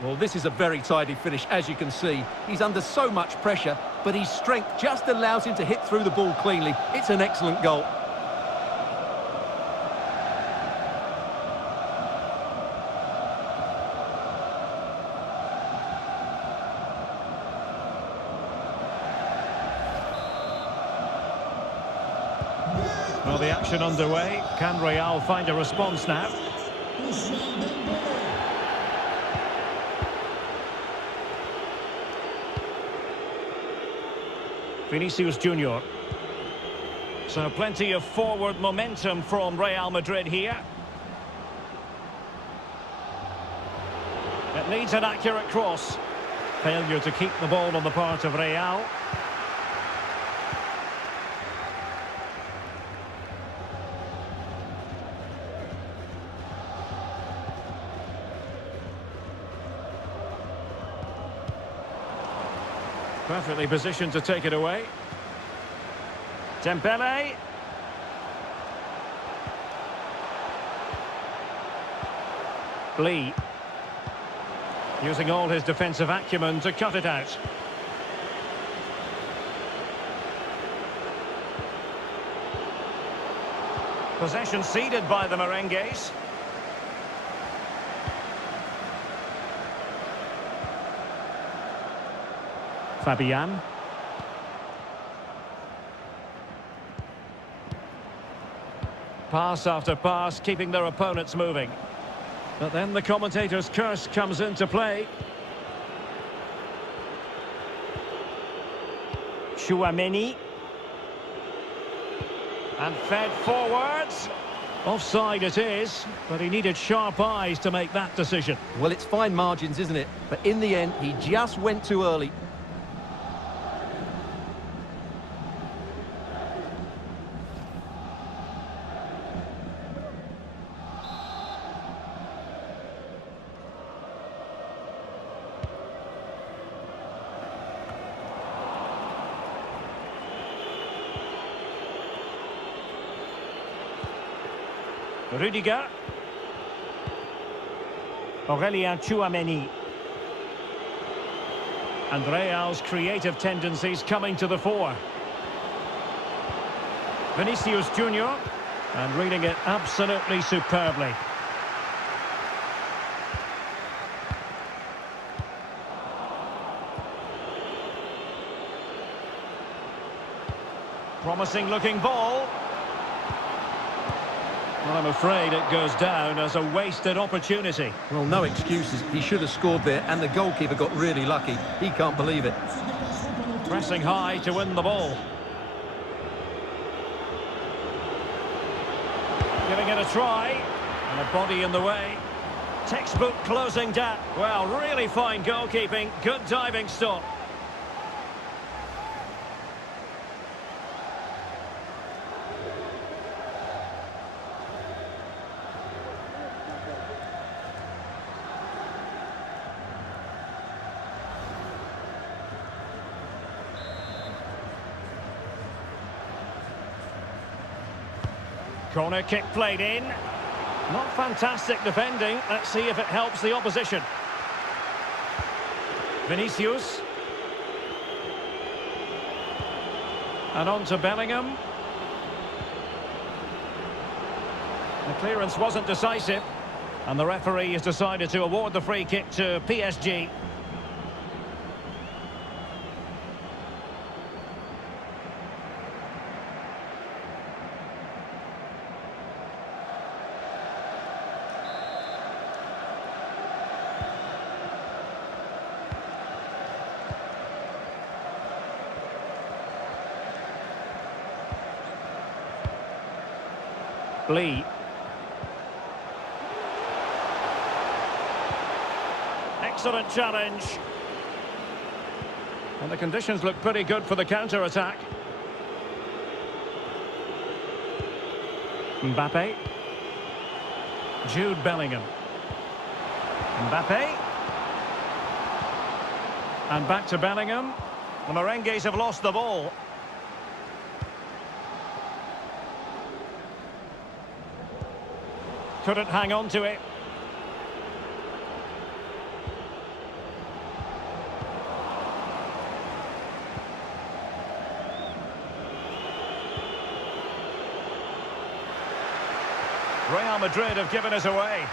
Well, this is a very tidy finish, as you can see. He's under so much pressure, but his strength just allows him to hit through the ball cleanly. It's an excellent goal. Well, the action underway. Can Real find a response now? Ousmane Dembélé. Viní Jr. So plenty of forward momentum from Real Madrid here. It needs an accurate cross. Failure to keep the ball on the part of Real. Perfectly positioned to take it away. Dembele. Lee. Using all his defensive acumen to cut it out. Possession ceded by the Merengues. Fabian. Pass after pass, keeping their opponents moving. But then the commentator's curse comes into play. Tchouaméni. And fed forwards. Offside it is, but he needed sharp eyes to make that decision. Well, it's fine margins, isn't it? But in the end, he just went too early. Rudiger. Aurélien Tchouaméni. And Real's creative tendencies coming to the fore. Vinícius Jr. And reading it absolutely superbly. Promising looking ball. Well, I'm afraid it goes down as a wasted opportunity. Well, no excuses. He should have scored there, and the goalkeeper got really lucky. He can't believe it. Pressing high to win the ball. Giving it a try. And a body in the way. Textbook closing down. Well, really fine goalkeeping. Good diving stop. Corner kick played in. Not fantastic defending. Let's see if it helps the opposition. Vinícius. And on to Bellingham. The clearance wasn't decisive. And the referee has decided to award the free kick to PSG. Lee. Excellent challenge. And the conditions look pretty good for the counter-attack. Mbappé. Jude Bellingham. Mbappé. And back to Bellingham. The Merengues have lost the ball. Couldn't hang on to it. Real Madrid have given us away.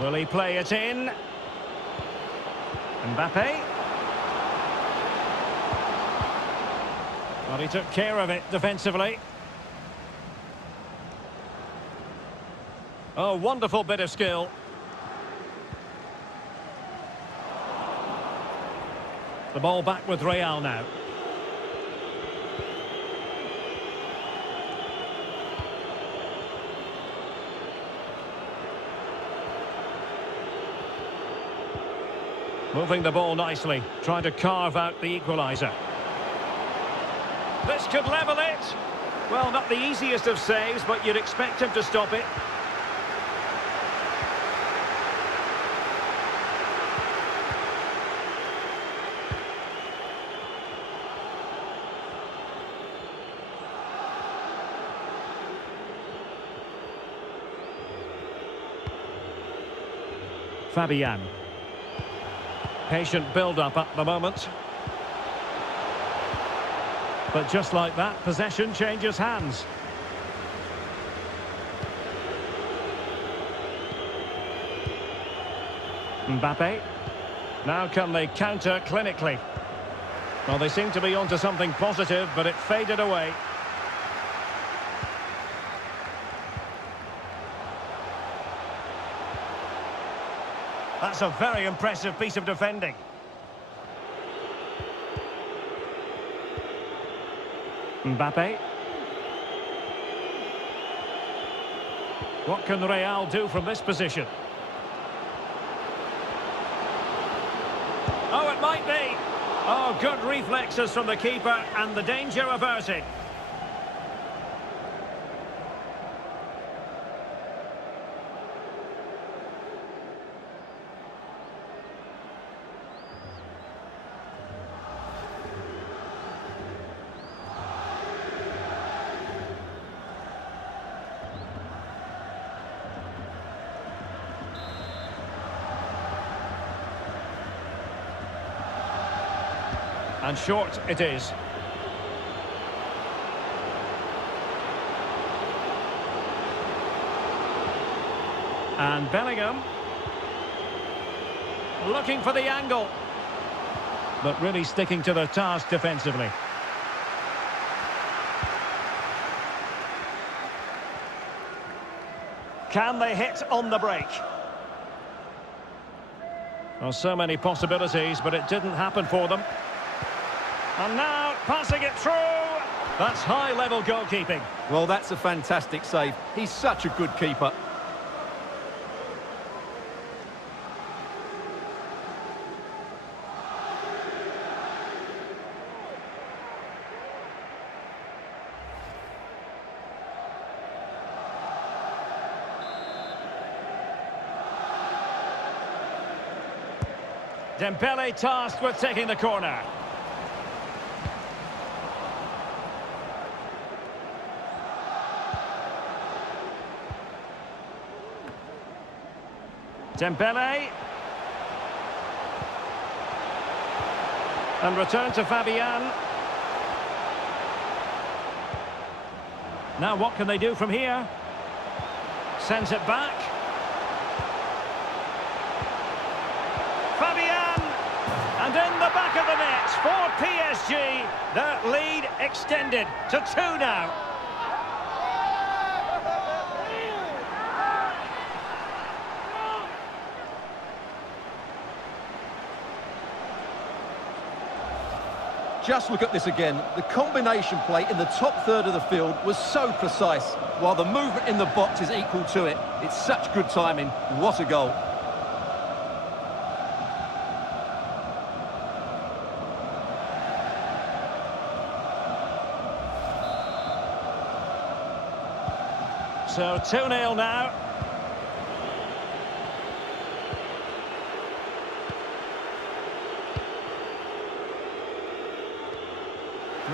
Will he play it in? Mbappé. Well, he took care of it defensively. Oh, wonderful bit of skill. The ball back with Real now. Moving the ball nicely, trying to carve out the equaliser. This could level it. Well, not the easiest of saves, but you'd expect him to stop it. Fabian. Patient build-up at the moment. But just like that, possession changes hands. Mbappé. Now can they counter clinically? Well, they seem to be onto something positive, but it faded away. That's a very impressive piece of defending. Mbappé. What can Real do from this position? Oh, it might be. Oh, good reflexes from the keeper and the danger averted. And short it is. And Bellingham. Looking for the angle. But really sticking to their task defensively. Can they hit on the break? Well, so many possibilities, but it didn't happen for them. And now, passing it through. That's high-level goalkeeping. Well, that's a fantastic save. He's such a good keeper. Dembele tasked with taking the corner. Dembele. And return to Fabian. Now what can they do from here? Sends it back. Fabian. And in the back of the net for PSG. Their lead extended to 2 now. Just look at this again. The combination play in the top third of the field was so precise, while the movement in the box is equal to it. It's such good timing. What a goal. So 2-0 now.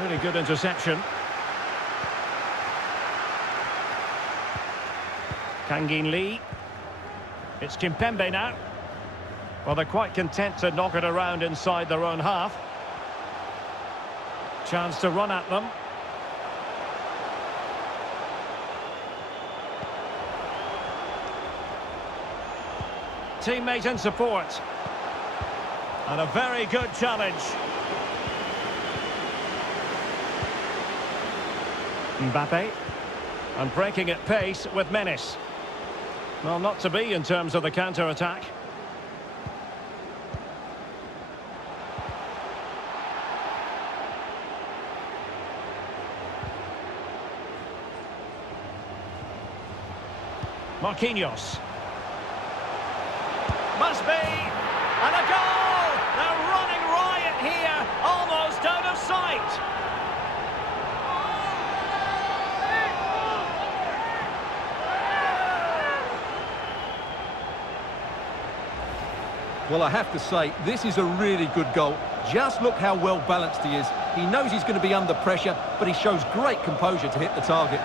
Really good interception. Kangin Lee. It's Kimpembe now. Well, they're quite content to knock it around inside their own half. Chance to run at them. Teammate in support. And a very good challenge. Mbappé. And breaking at pace with menace. Well, not to be in terms of the counter-attack. Marquinhos. Must be, and a goal! They're running riot here, almost out of sight. Well, I have to say, this is a really good goal. Just look how well balanced he is. He knows he's going to be under pressure, but he shows great composure to hit the target.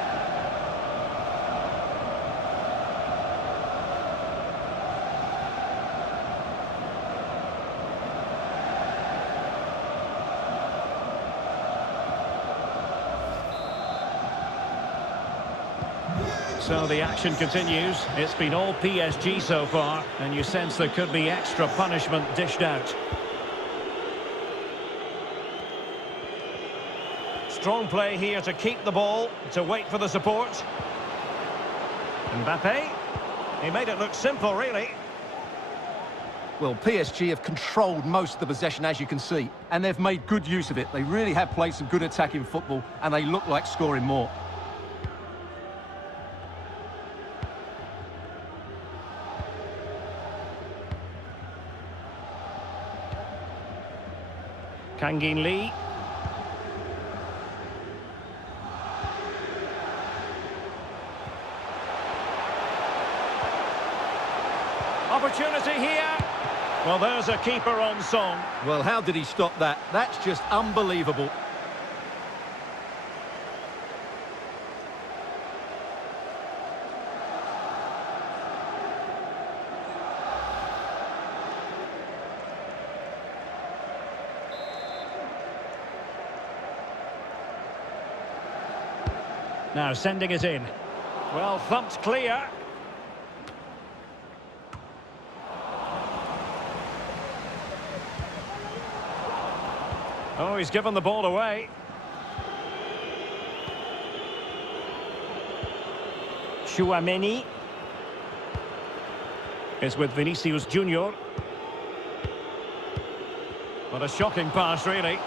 So the action continues. It's been all PSG so far, and you sense there could be extra punishment dished out. Strong play here to keep the ball, to wait for the support. Mbappé. He made it look simple, really. Well, PSG have controlled most of the possession, as you can see, and they've made good use of it. They really have played some good attacking football, and they look like scoring more. Kangin Lee. Opportunity here. Well, there's a keeper on song. Well, how did he stop that? That's just unbelievable. Now sending it in. Well, thumped clear. Oh, he's given the ball away. Chouameni is with Vinícius Jr. What a shocking pass, really.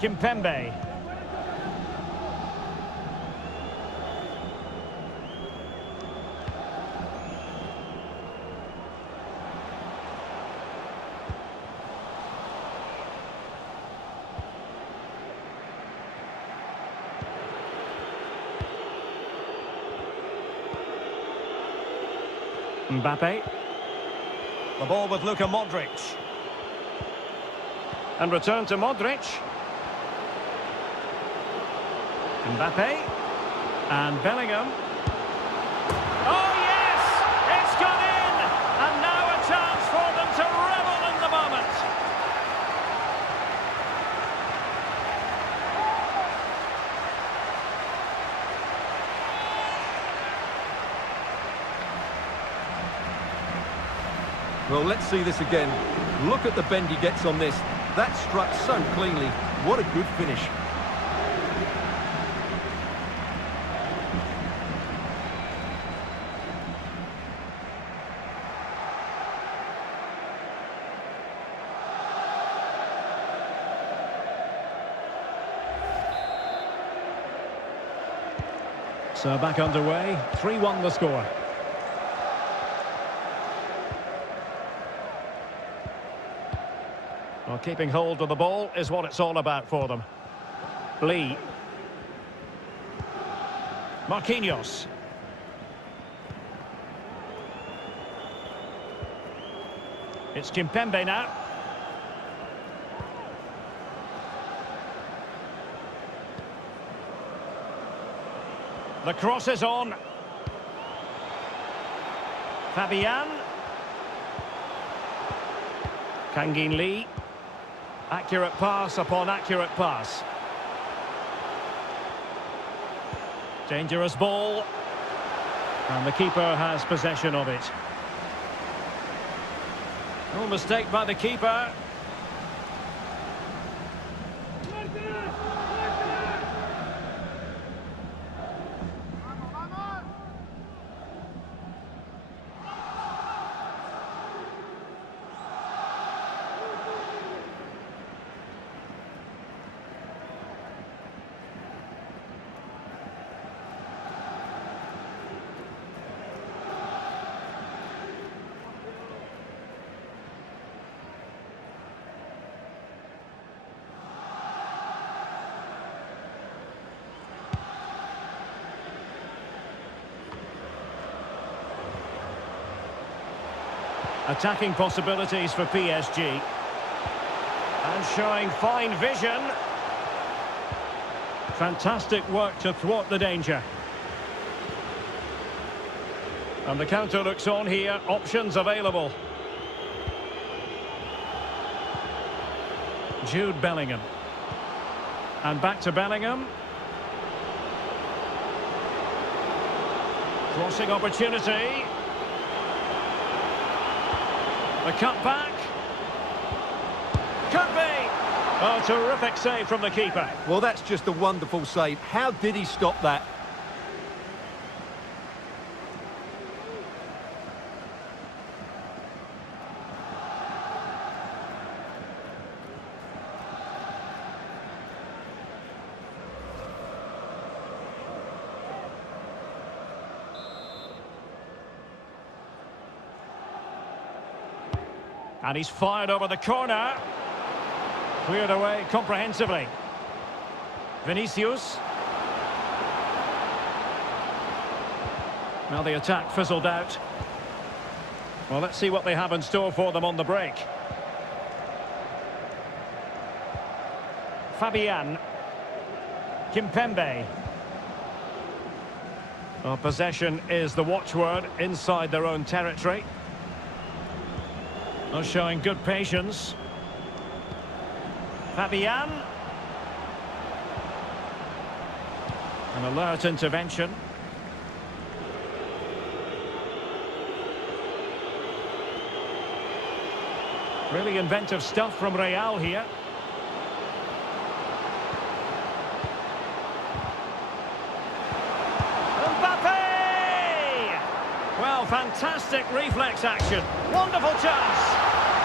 Kimpembe. Mbappé. The ball with Luka Modric. And return to Modric. Mbappé and Bellingham. Oh yes, it's gone in, and now a chance for them to revel in the moment. Well, let's see this again. Look at the bend he gets on this. That struck so cleanly. What a good finish. So back underway, 3-1 the score. Well, keeping hold of the ball is what it's all about for them. Lee. Marquinhos. It's Kimpembe now. The cross is on. Fabian. Kangin Lee. Accurate pass upon accurate pass. Dangerous ball. And the keeper has possession of it. No mistake by the keeper. Attacking possibilities for PSG. And showing fine vision. Fantastic work to thwart the danger. And the counter looks on here. Options available. Jude Bellingham. And back to Bellingham. Crossing opportunity. The cut back. Could be. Oh, terrific save from the keeper. Well, that's just a wonderful save. How did he stop that? And he's fired over the corner. Cleared away comprehensively. Vinicius. Now the attack fizzled out. Well, let's see what they have in store for them on the break. Fabian. Kimpembe. Well, possession is the watchword inside their own territory. Well, showing good patience. Fabian. An alert intervention. Really inventive stuff from Real here. Mbappé! Well, fantastic reflex action. Wonderful chance.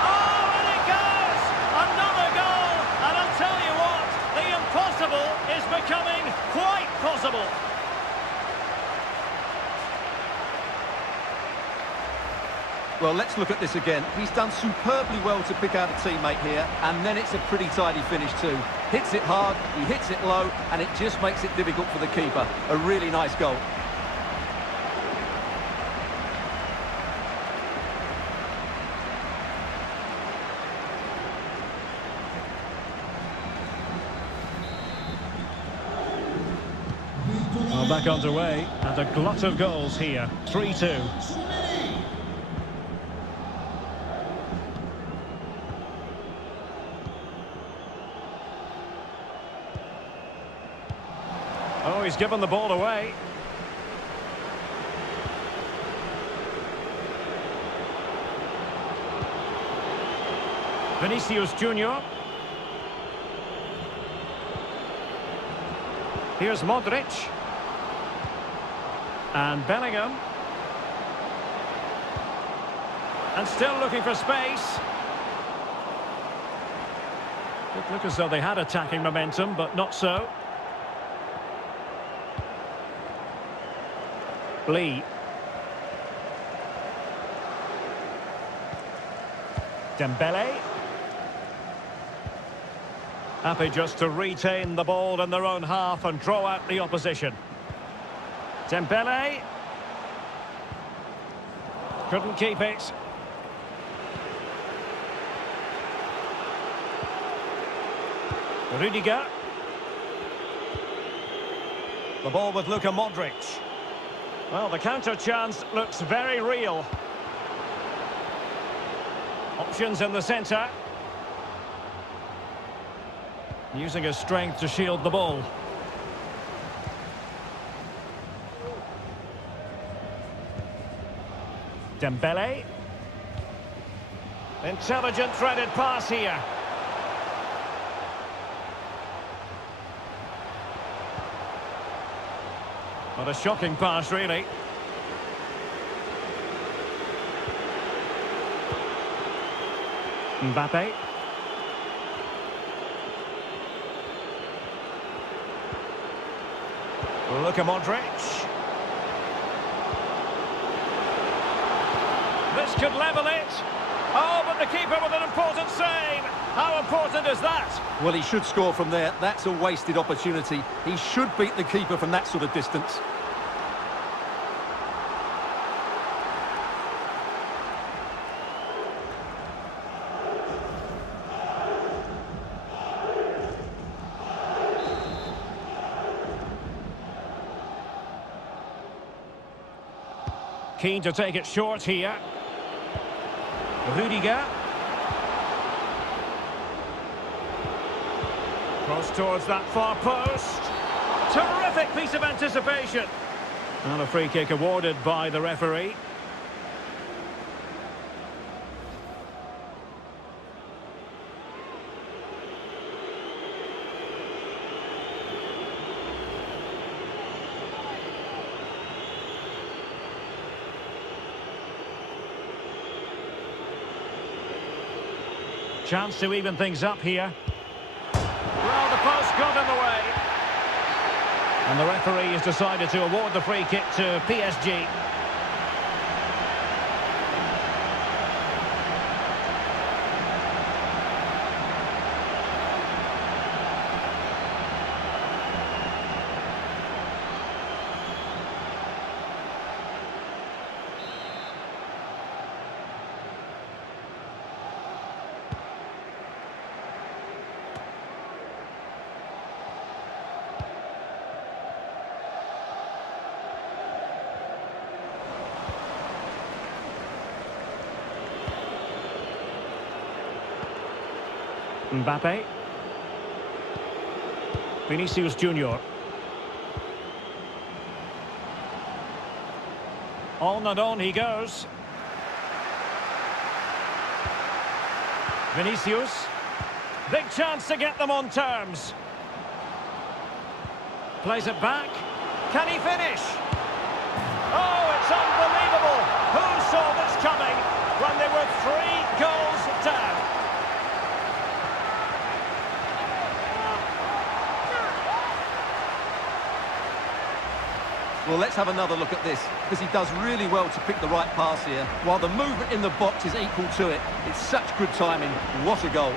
Oh, and it goes! Another goal! And I'll tell you what, the impossible is becoming quite possible. Well, let's look at this again. He's done superbly well to pick out a teammate here, and then it's a pretty tidy finish too. Hits it hard, he hits it low, and it just makes it difficult for the keeper. A really nice goal. Well, back underway, and a glut of goals here. 3-2. Oh, he's given the ball away. Vinícius Jr. Here's Modric. And Bellingham. And still looking for space. It looked as though they had attacking momentum, but not so. Lee. Dembele. Happy just to retain the ball in their own half and draw out the opposition. Dembele. Couldn't keep it. Rudiger. The ball with Luka Modric. Well, the counter chance looks very real. Options in the centre. Using his strength to shield the ball. Dembele. Intelligent threaded pass here. What a shocking pass, really. Mbappé. Luka Modric. This could level it. Oh, but the keeper with an important save. How important is that? Well, he should score from there. That's a wasted opportunity. He should beat the keeper from that sort of distance. Keen to take it short here. Rudiger. Cross towards that far post. Terrific piece of anticipation. And a free kick awarded by the referee. Chance to even things up here. Well, the post got in the way. And the referee has decided to award the free kick to PSG. Mbappé. Viní Jr. On and on he goes. Vinícius. Big chance to get them on terms. Plays it back. Can he finish? Oh, it's unbelievable. Who saw this coming when they were 3 goals down? Well, let's have another look at this, because he does really well to pick the right pass here, while the movement in the box is equal to it. It's such good timing. What a goal.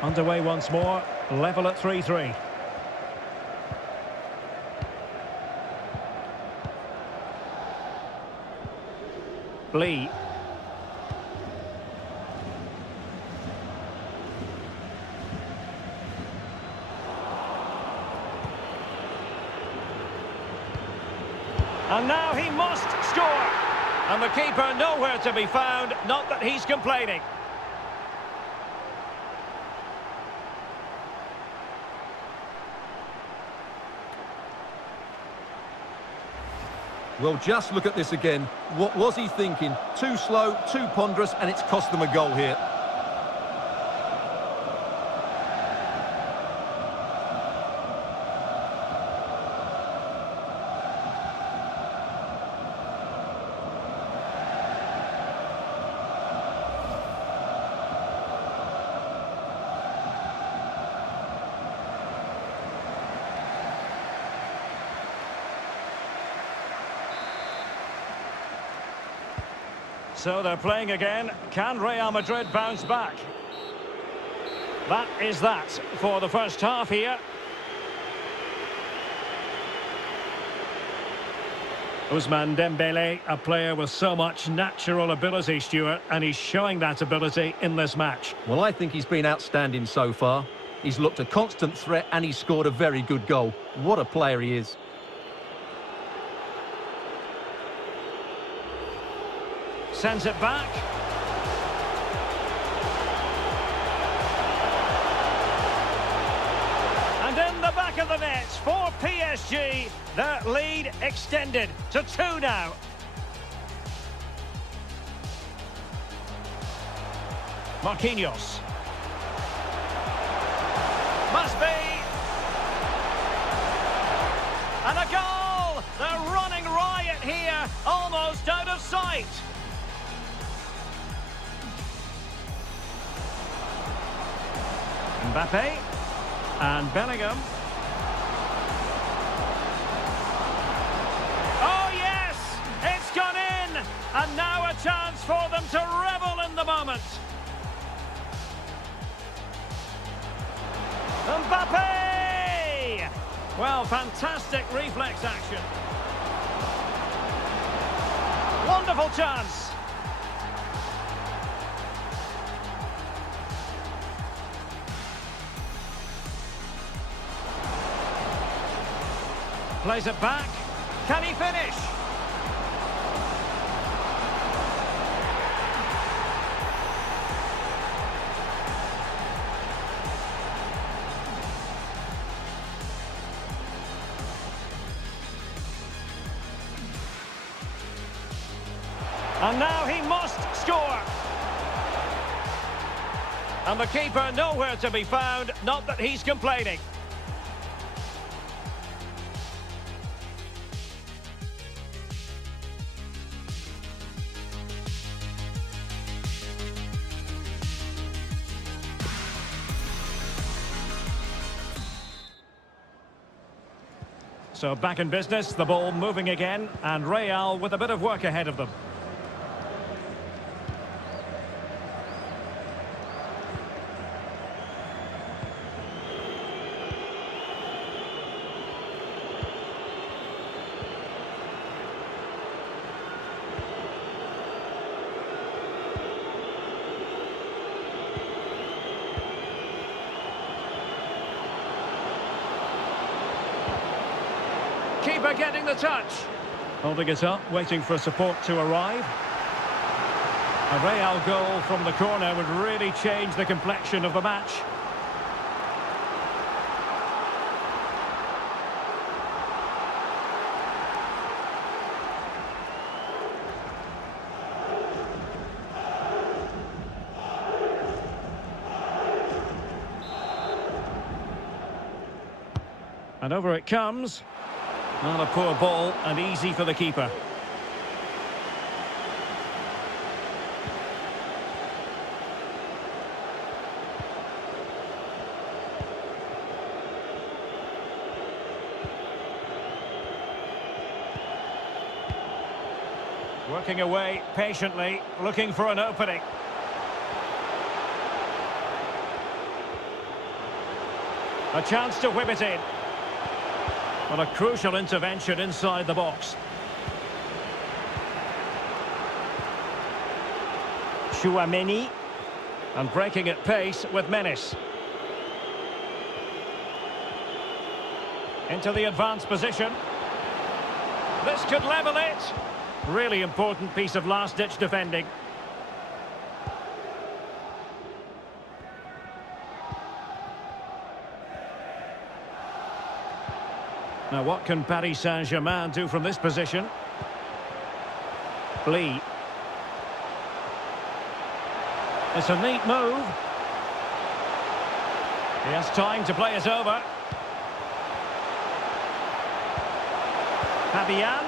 Underway once more, level at 3-3. Lee. And now he must score. And the keeper nowhere to be found, not that he's complaining. Well, just look at this again. What was he thinking? Too slow, too ponderous, and it's cost them a goal here. So they're playing again. Can Real Madrid bounce back? That is that for the first half here. Ousmane Dembélé, a player with so much natural ability, Stuart, and he's showing that ability in this match. Well, I think he's been outstanding so far. He's looked a constant threat and he's scored a very good goal. What a player he is. Sends it back. And in the back of the net for PSG, their lead extended to 2 now. Marquinhos. Must be. And a goal! They're running riot here, almost out of sight. Mbappé and Bellingham. Oh yes, it's gone in, and now a chance for them to revel in the moment. Mbappé! Well, fantastic reflex action. Wonderful chance. Plays it back. Can he finish? And now he must score. And the keeper nowhere to be found, not that he's complaining. So back in business, the ball moving again, and Real with a bit of work ahead of them. Keeper getting the touch. Holding it up, waiting for support to arrive. A Real goal from the corner would really change the complexion of the match. And over it comes. Not a poor ball and easy for the keeper. Working away patiently, looking for an opening. A chance to whip it in. What a crucial intervention inside the box. Chouameni. And breaking at pace with menace. Into the advanced position. This could level it. Really important piece of last-ditch defending. Now, what can Paris Saint-Germain do from this position? Lee. It's a neat move. He has time to play it over. Fabian.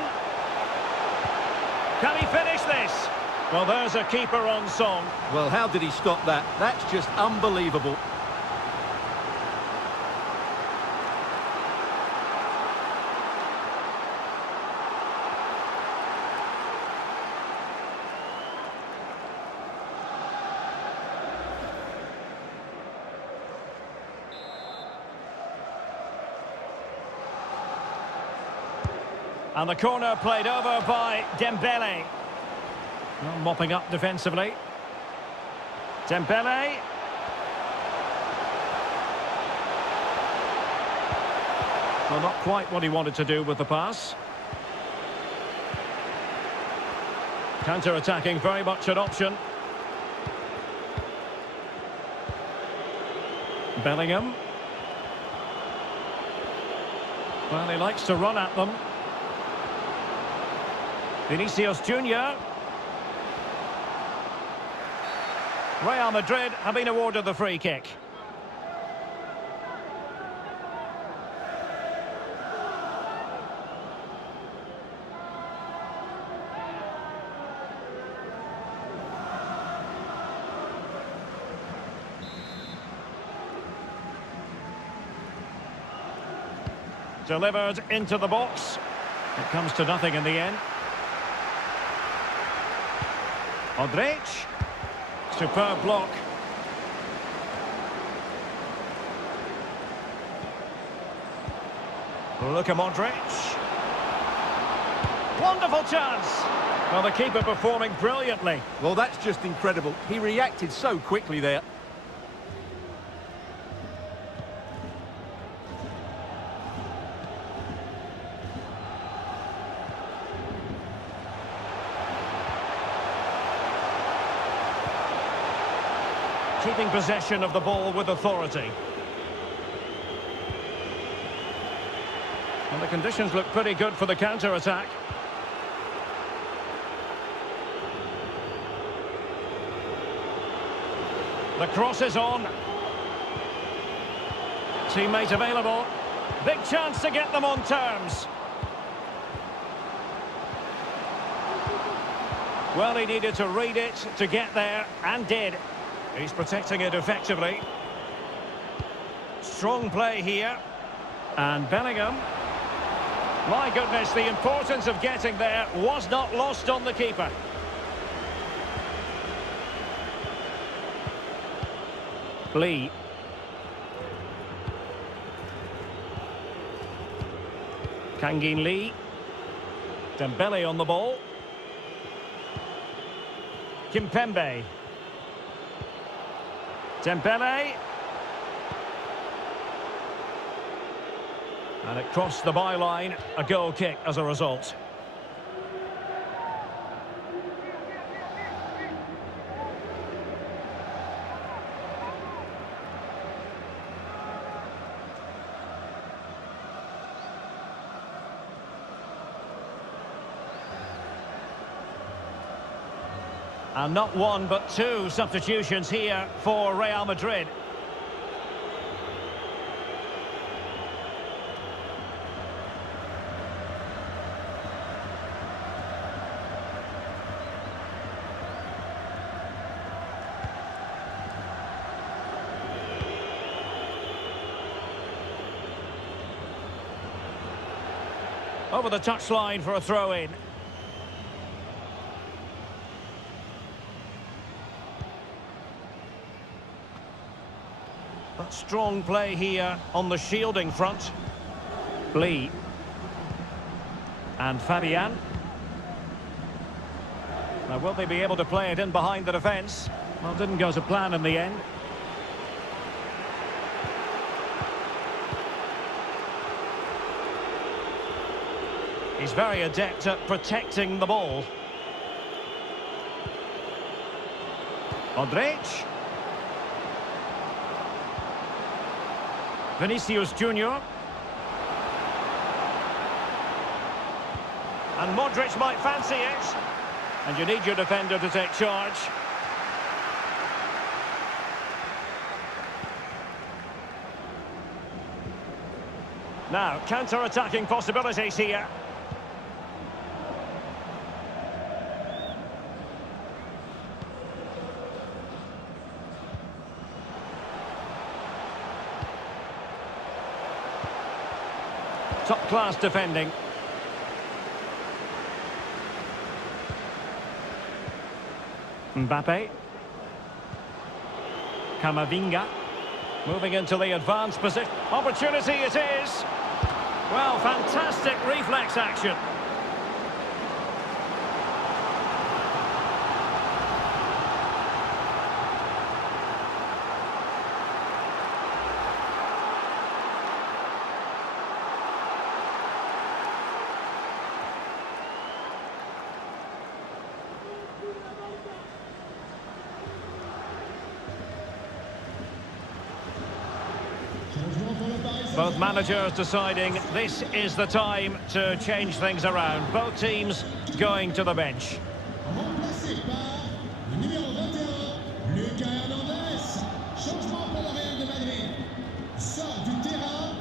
Can he finish this? Well, there's a keeper on song. Well, how did he stop that? That's just unbelievable. And the corner played over by Dembele. Well, mopping up defensively. Dembele. Well, not quite what he wanted to do with the pass. Counter-attacking, very much an option. Bellingham. Well, he likes to run at them. Viní Jr. Real Madrid have been awarded the free kick. Delivered into the box. It comes to nothing in the end. Modric. Superb block. Luka Modric. Wonderful chance. Well, the keeper performing brilliantly. Well, that's just incredible. He reacted so quickly there. Keeping possession of the ball with authority. And the conditions look pretty good for the counter-attack. The cross is on. Teammate available. Big chance to get them on terms. Well, he needed to read it to get there, and did. He's protecting it effectively. Strong play here. And Bellingham. My goodness, the importance of getting there was not lost on the keeper. Lee. Kangin Lee. Dembele on the ball. Kimpembe. Dembele. And it crossed the byline, a goal kick as a result. And not one but two substitutions here for Real Madrid. Over the touchline for a throw-in. But strong play here on the shielding front. Lee. And Fabian. Now, will they be able to play it in behind the defence? Well, didn't go to plan in the end. He's very adept at protecting the ball. Modric. Viní Jr. And Modric might fancy it. And you need your defender to take charge. Now, counter-attacking possibilities here. Top-class defending. Mbappé. Camavinga. Moving into the advanced position. Opportunity it is. Well, fantastic reflex action. Both managers deciding this is the time to change things around. Both teams going to the bench. Remplacé par le numéro 21, le Hernandez. Changement pour le Real de Madrid. Sort du terrain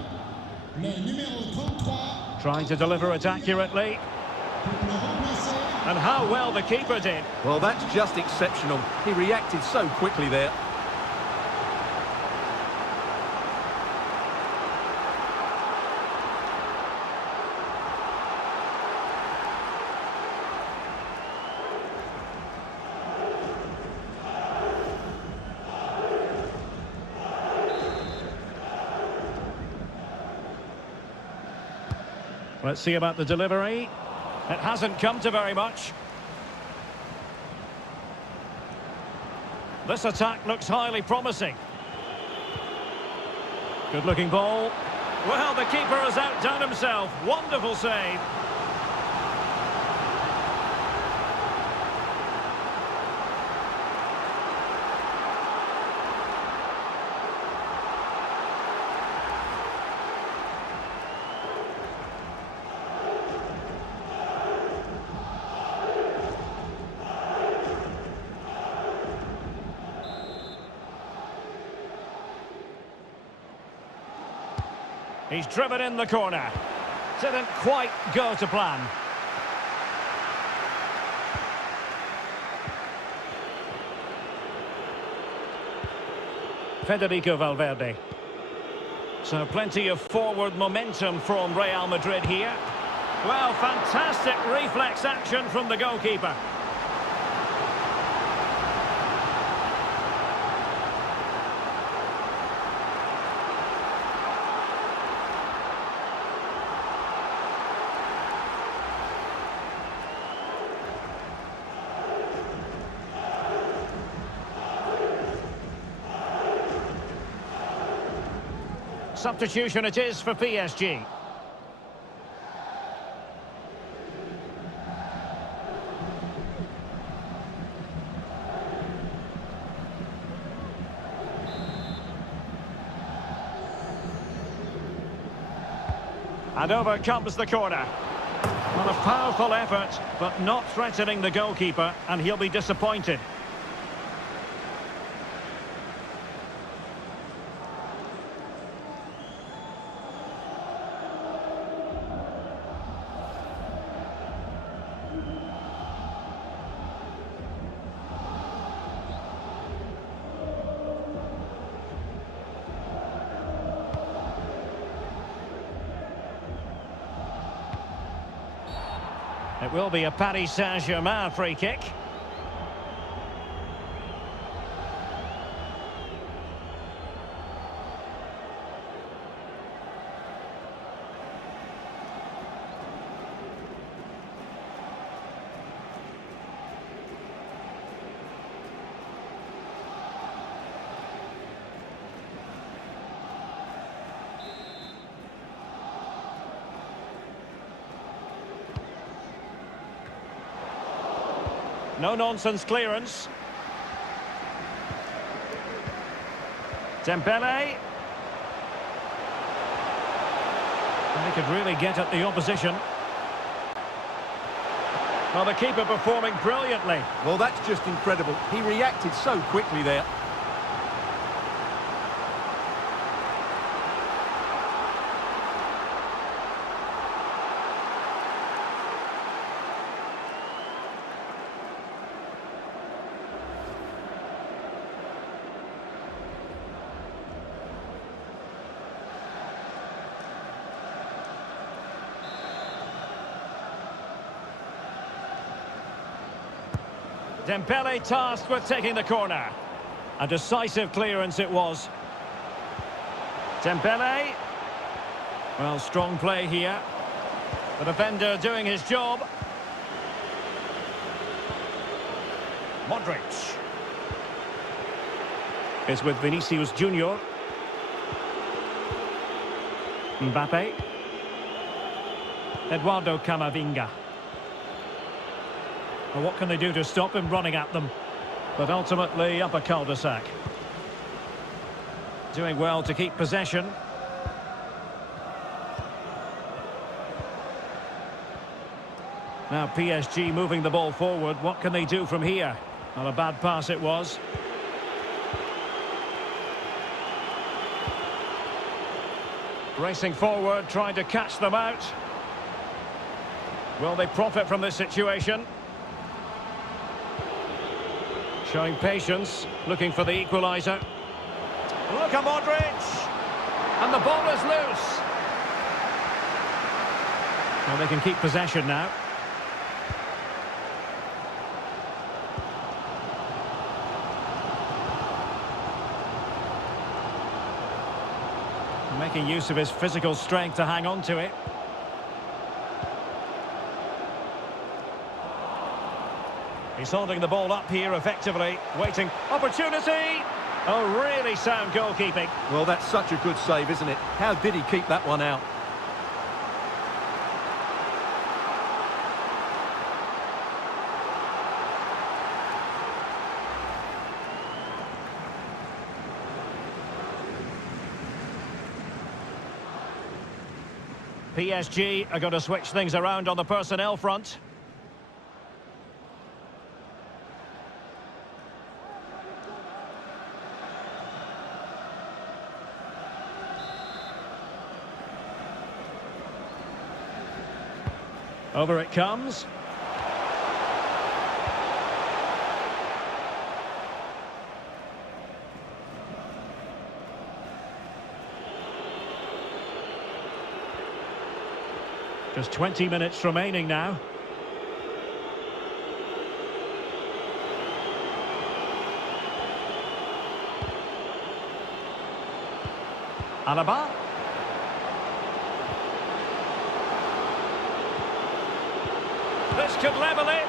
le numéro 33. Trying to deliver it accurately. Pour le remplacer. And how well the keeper did. Well, that's just exceptional. He reacted so quickly there. Let's see about the delivery. It hasn't come to very much. This attack looks highly promising. Good-looking ball. Well, the keeper has outdone himself. Wonderful save. He's driven in the corner. Didn't quite go to plan. Federico Valverde. So plenty of forward momentum from Real Madrid here. Well, fantastic reflex action from the goalkeeper. Substitution it is for PSG. And over comes the corner. Well, a powerful effort, but not threatening the goalkeeper, and he'll be disappointed. It will be a Paris Saint-Germain free kick. No-nonsense clearance. Dembele. They could really get at the opposition. Well, the keeper performing brilliantly. Well, that's just incredible. He reacted so quickly there. Dembele tasked with taking the corner. A decisive clearance it was. Dembele. Well, strong play here. The defender doing his job. Modric. Is with Vinícius Jr. Mbappé. Eduardo Camavinga. Well, what can they do to stop him running at them? But ultimately up a cul-de-sac. Doing well to keep possession. Now PSG moving the ball forward. What can they do from here? Not a bad pass it was. Racing forward, trying to catch them out. Will they profit from this situation? Showing patience, looking for the equaliser. Look at Modric! And the ball is loose. Well, they can keep possession now. Making use of his physical strength to hang on to it. He's holding the ball up here effectively, waiting. Opportunity! Oh, really sound goalkeeping. Well, that's such a good save, isn't it? How did he keep that one out? PSG are going to switch things around on the personnel front. Over it comes. Just 20 minutes remaining now. Alaba. This could level it.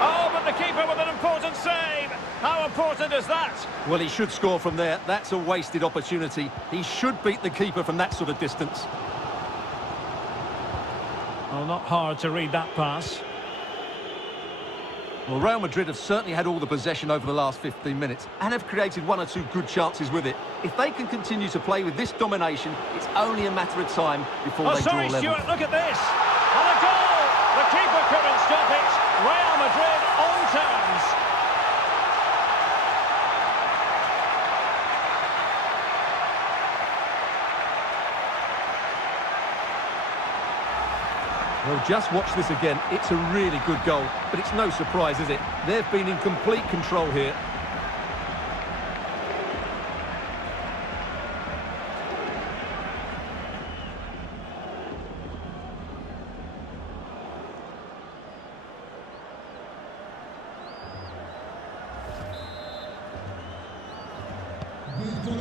Oh, but the keeper with an important save. How important is that? Well, he should score from there. That's a wasted opportunity. He should beat the keeper from that sort of distance. Well, not hard to read that pass. Well, Real Madrid have certainly had all the possession over the last 15 minutes and have created one or two good chances with it. If they can continue to play with this domination, it's only a matter of time before they draw level. Stuart, look at this. And a goal! The keeper couldn't stop it. Real Madrid on terms. Well, just watch this again. It's a really good goal, but it's no surprise, is it? They've been in complete control here.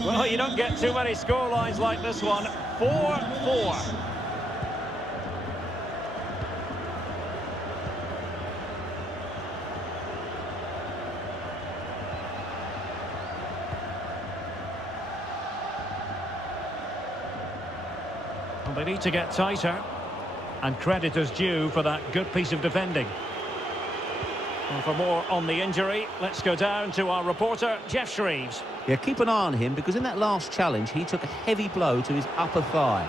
Well, you don't get too many scorelines like this one. 4-4. They need to get tighter, and credit is due for that good piece of defending. And for more on the injury, let's go down to our reporter, Jeff Shreves. Yeah, keep an eye on him, because in that last challenge, he took a heavy blow to his upper thigh.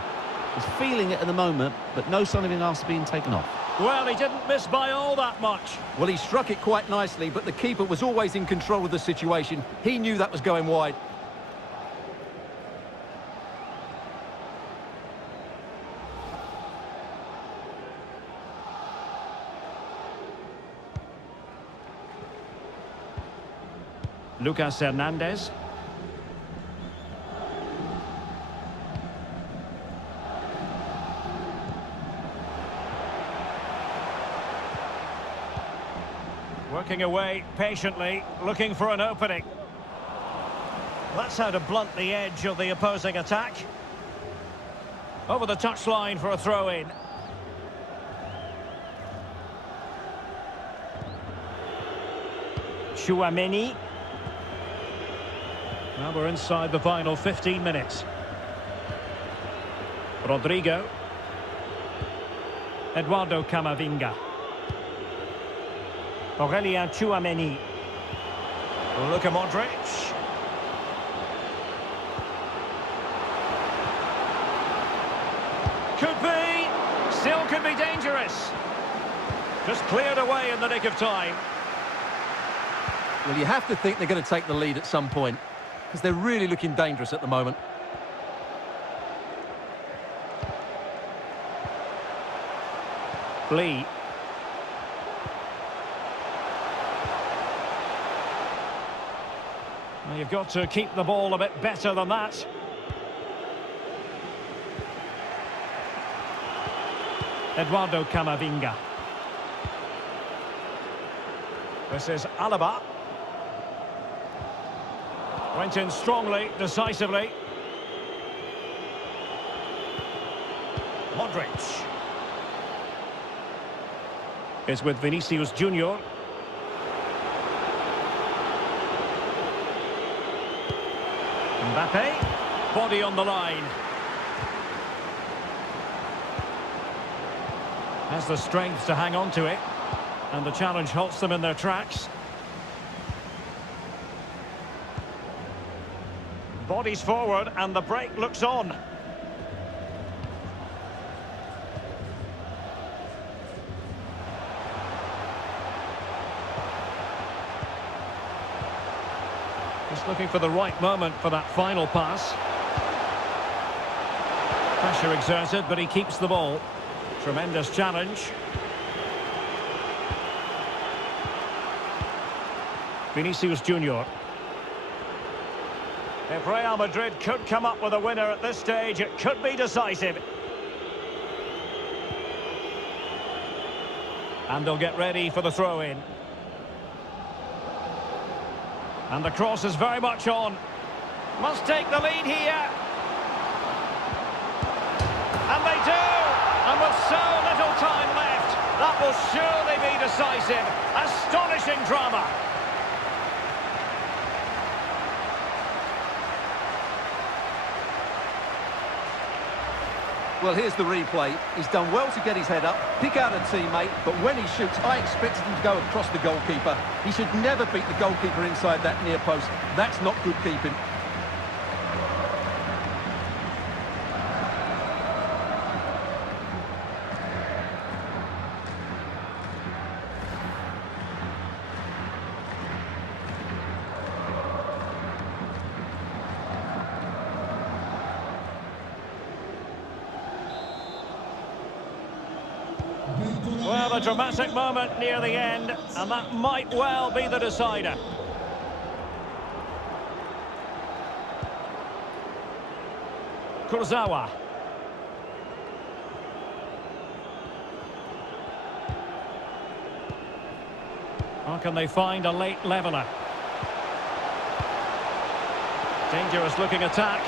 He's feeling it at the moment, but no sign of him after being taken off. Well, he didn't miss by all that much. Well, he struck it quite nicely, but the keeper was always in control of the situation. He knew that was going wide. Lucas Hernandez. Working away patiently, looking for an opening. That's how to blunt the edge of the opposing attack. Over the touchline for a throw-in. Chouameni. Now we're inside the final 15 minutes. Rodrigo. Eduardo Camavinga. Aurélien Chouameni. Look at Modric. Could be. Still could be dangerous. Just cleared away in the nick of time. Well, you have to think they're going to take the lead at some point, because they're really looking dangerous at the moment. Lee. Well, you've got to keep the ball a bit better than that. Eduardo Camavinga. This is Alaba. Went in strongly, decisively. Modric. Is with Vinícius Jr. Mbappé. Body on the line. Has the strength to hang on to it. And the challenge halts them in their tracks. Bodies forward and the break looks on. Just looking for the right moment for that final pass. Pressure exerted, but he keeps the ball. Tremendous challenge. Vinícius Jr. If Real Madrid could come up with a winner at this stage, it could be decisive. And they'll get ready for the throw-in. And the cross is very much on. Must take the lead here. And they do! And with so little time left, that will surely be decisive. Astonishing drama. Well, here's the replay. He's done well to get his head up, pick out a teammate, but when he shoots, I expected him to go across the goalkeeper. He should never beat the goalkeeper inside that near post. That's not good keeping. Well, a dramatic moment near the end, and that might well be the decider. Kurzawa. How can they find a late leveller? Dangerous looking attack.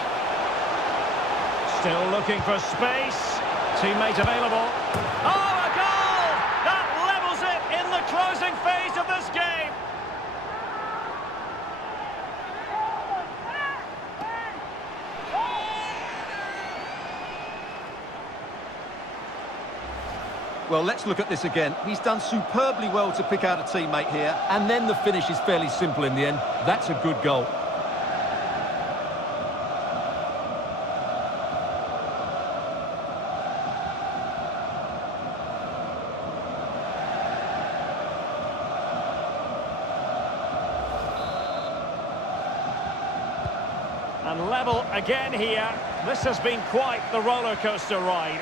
Still looking for space. Teammate available. Oh! Closing phase of this game. Well, let's look at this again. He's done superbly well to pick out a teammate here, and then the finish is fairly simple in the end. That's a good goal. And level again here. This has been quite the roller coaster ride.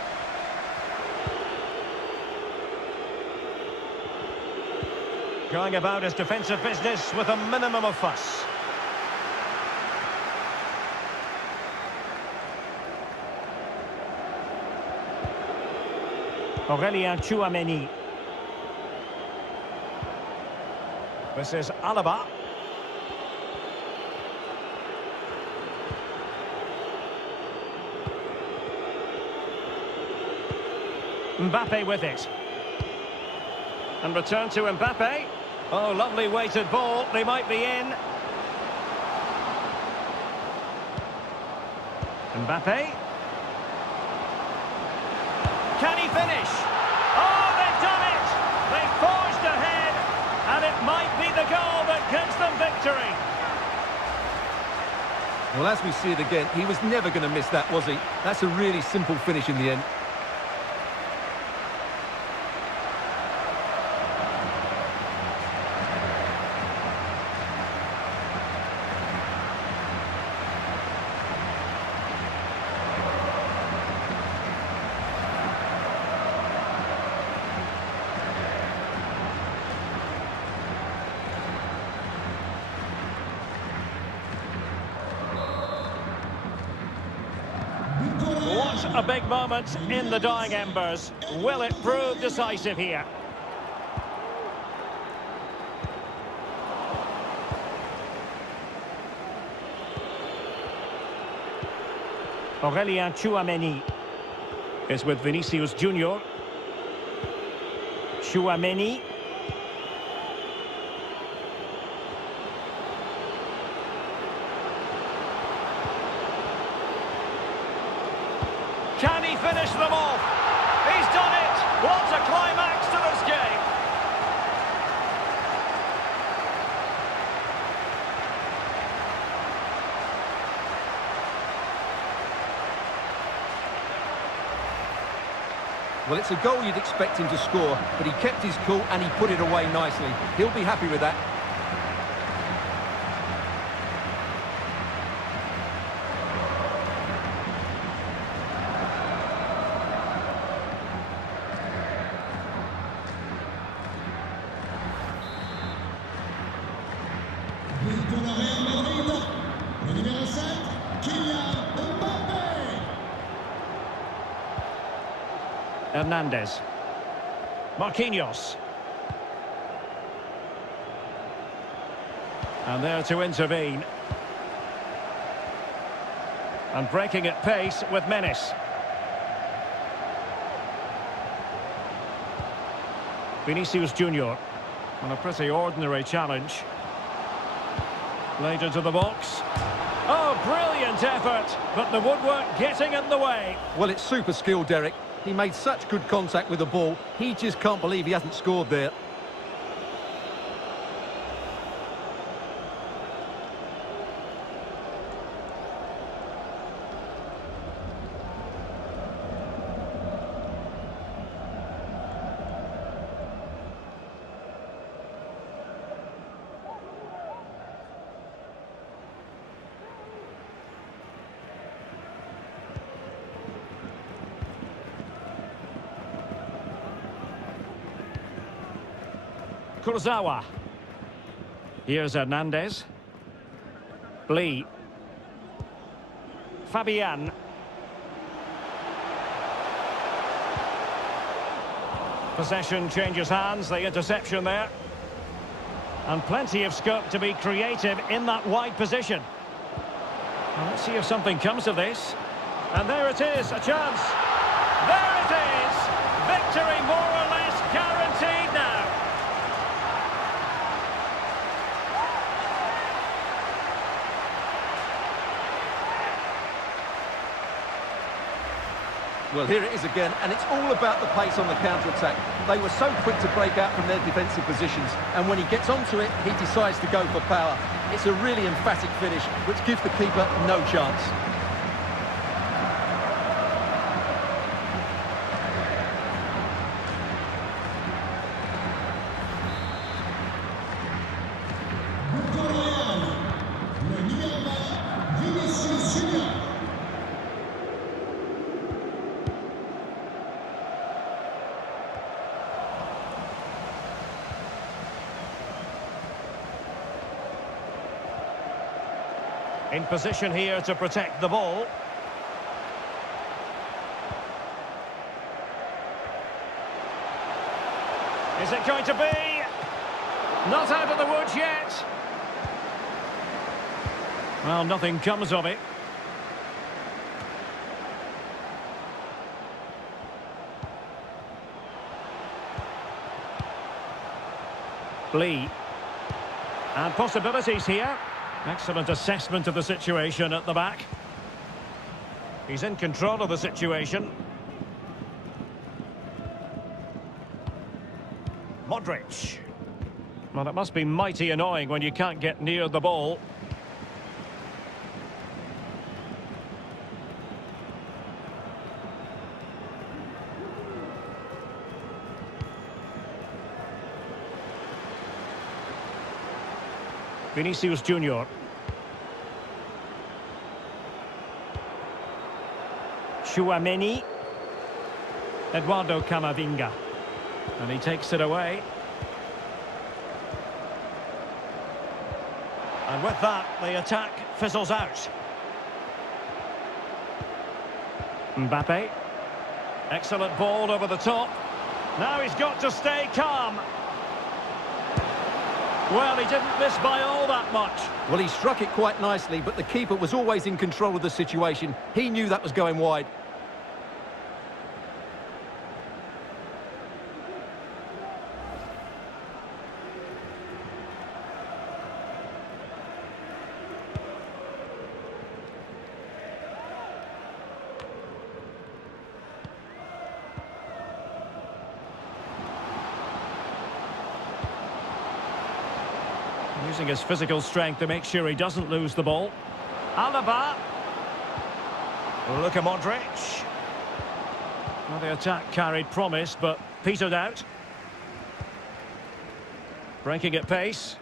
Going about his defensive business with a minimum of fuss. Aurélien Tchouaméni. This is Alaba. Mbappé with it. And return to Mbappé. Oh, lovely weighted ball. They might be in. Mbappé. Can he finish? Oh, they've done it! They forged ahead, and it might be the goal that gives them victory. Well, as we see it again, he was never going to miss that, was he? That's a really simple finish in the end. A big moment in the dying embers. Will it prove decisive here? Aurélien Tchouaméni is with Vinícius Jr. Tchouaméni. Can he finish them off? He's done it! What a climax to this game! Well, it's a goal you'd expect him to score, but he kept his cool and he put it away nicely. He'll be happy with that. Pour le Real Madrid, le numéro 7, Kylian Mbappé. Hernandez. Marquinhos. And there to intervene. And breaking at pace with menace. Vinícius Jr. On a pretty ordinary challenge. Later to the box. Oh, brilliant effort, but the woodwork getting in the way. Well, it's super skill, Derek. He made such good contact with the ball. He just can't believe he hasn't scored there. Kurzawa. Here's Hernandez. Lee. Fabian. Possession changes hands, the interception there. And plenty of scope to be creative in that wide position. Well, let's see if something comes of this. And there it is, a chance. There it is! Victory more or less guaranteed now. Well, here it is again, and it's all about the pace on the counter-attack. They were so quick to break out from their defensive positions, and when he gets onto it, he decides to go for power. It's a really emphatic finish, which gives the keeper no chance. Pour le Real, le numéro 20, Vinícius Jr. In position here to protect the ball. Is it going to be? Not out of the woods yet. Well, nothing comes of it. Lee. And possibilities here. Excellent assessment of the situation at the back. He's in control of the situation. Modric. Well, it must be mighty annoying when you can't get near the ball. Vinícius Jr. Tchouaméni. Eduardo Camavinga. And he takes it away. And with that, the attack fizzles out. Mbappé. Excellent ball over the top. Now he's got to stay calm. Well, he didn't miss by all that much. Well, he struck it quite nicely, but the keeper was always in control of the situation. He knew that was going wide. Using his physical strength to make sure he doesn't lose the ball. Alaba. Luka Modric. Well, the attack carried promise, but petered out. Breaking at pace.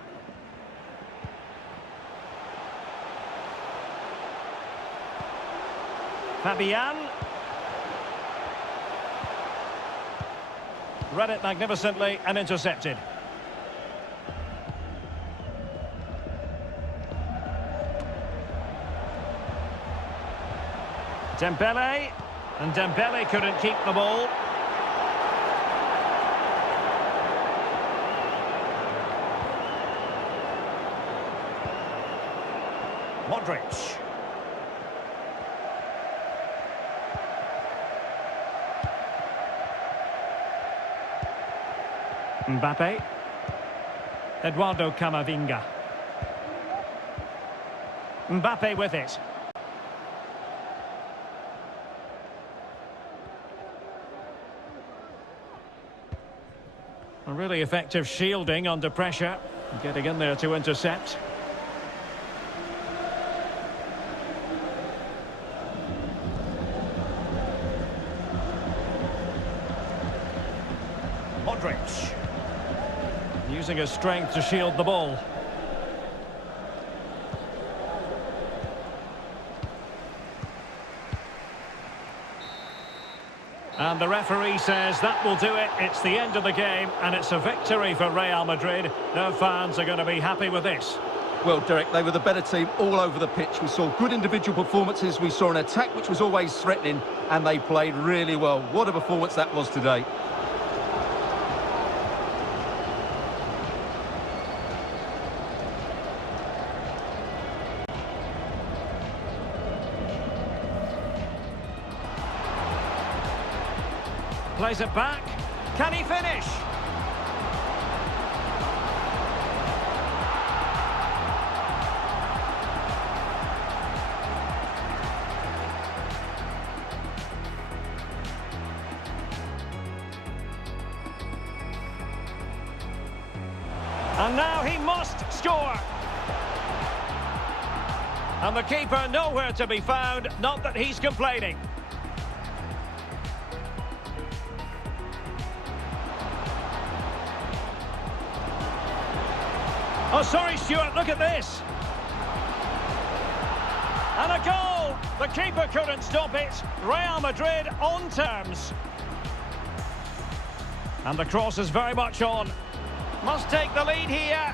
Fabian. Read it magnificently and intercepted. Dembele, and Dembele couldn't keep the ball. Modric. Mbappé. Eduardo Camavinga. Mbappé with it. A really effective shielding under pressure. Getting in there to intercept. Modric. Using his strength to shield the ball. And the referee says that will do it. It's the end of the game, and it's a victory for Real Madrid. Their fans are going to be happy with this. Well, Derek, they were the better team all over the pitch. We saw good individual performances. We saw an attack which was always threatening, and they played really well. What a performance that was today. Plays it back. Can he finish? And now he must score. And the keeper nowhere to be found, not that he's complaining. Oh, sorry, Stuart, look at this. And a goal! The keeper couldn't stop it. Real Madrid on terms. And the cross is very much on. Must take the lead here.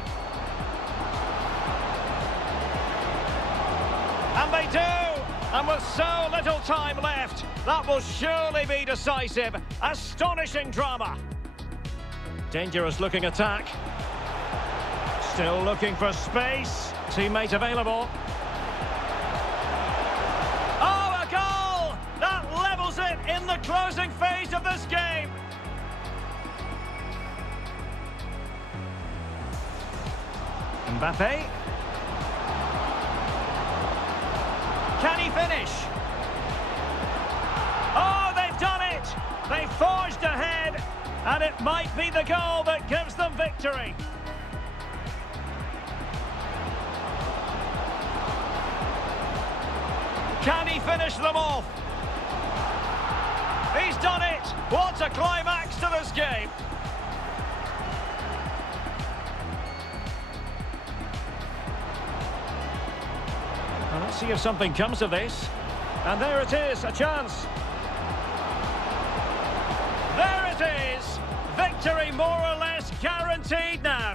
And they do! And with so little time left, that will surely be decisive. Astonishing drama. Dangerous looking attack. Still looking for space. Teammate available. Oh, a goal! That levels it in the closing phase of this game. Mbappé. Can he finish? Oh, they've done it! They forged ahead, and it might be the goal that gives them victory. Can he finish them off? He's done it! What a climax to this game! Well, let's see if something comes of this. And there it is, a chance. There it is! Victory more or less guaranteed now.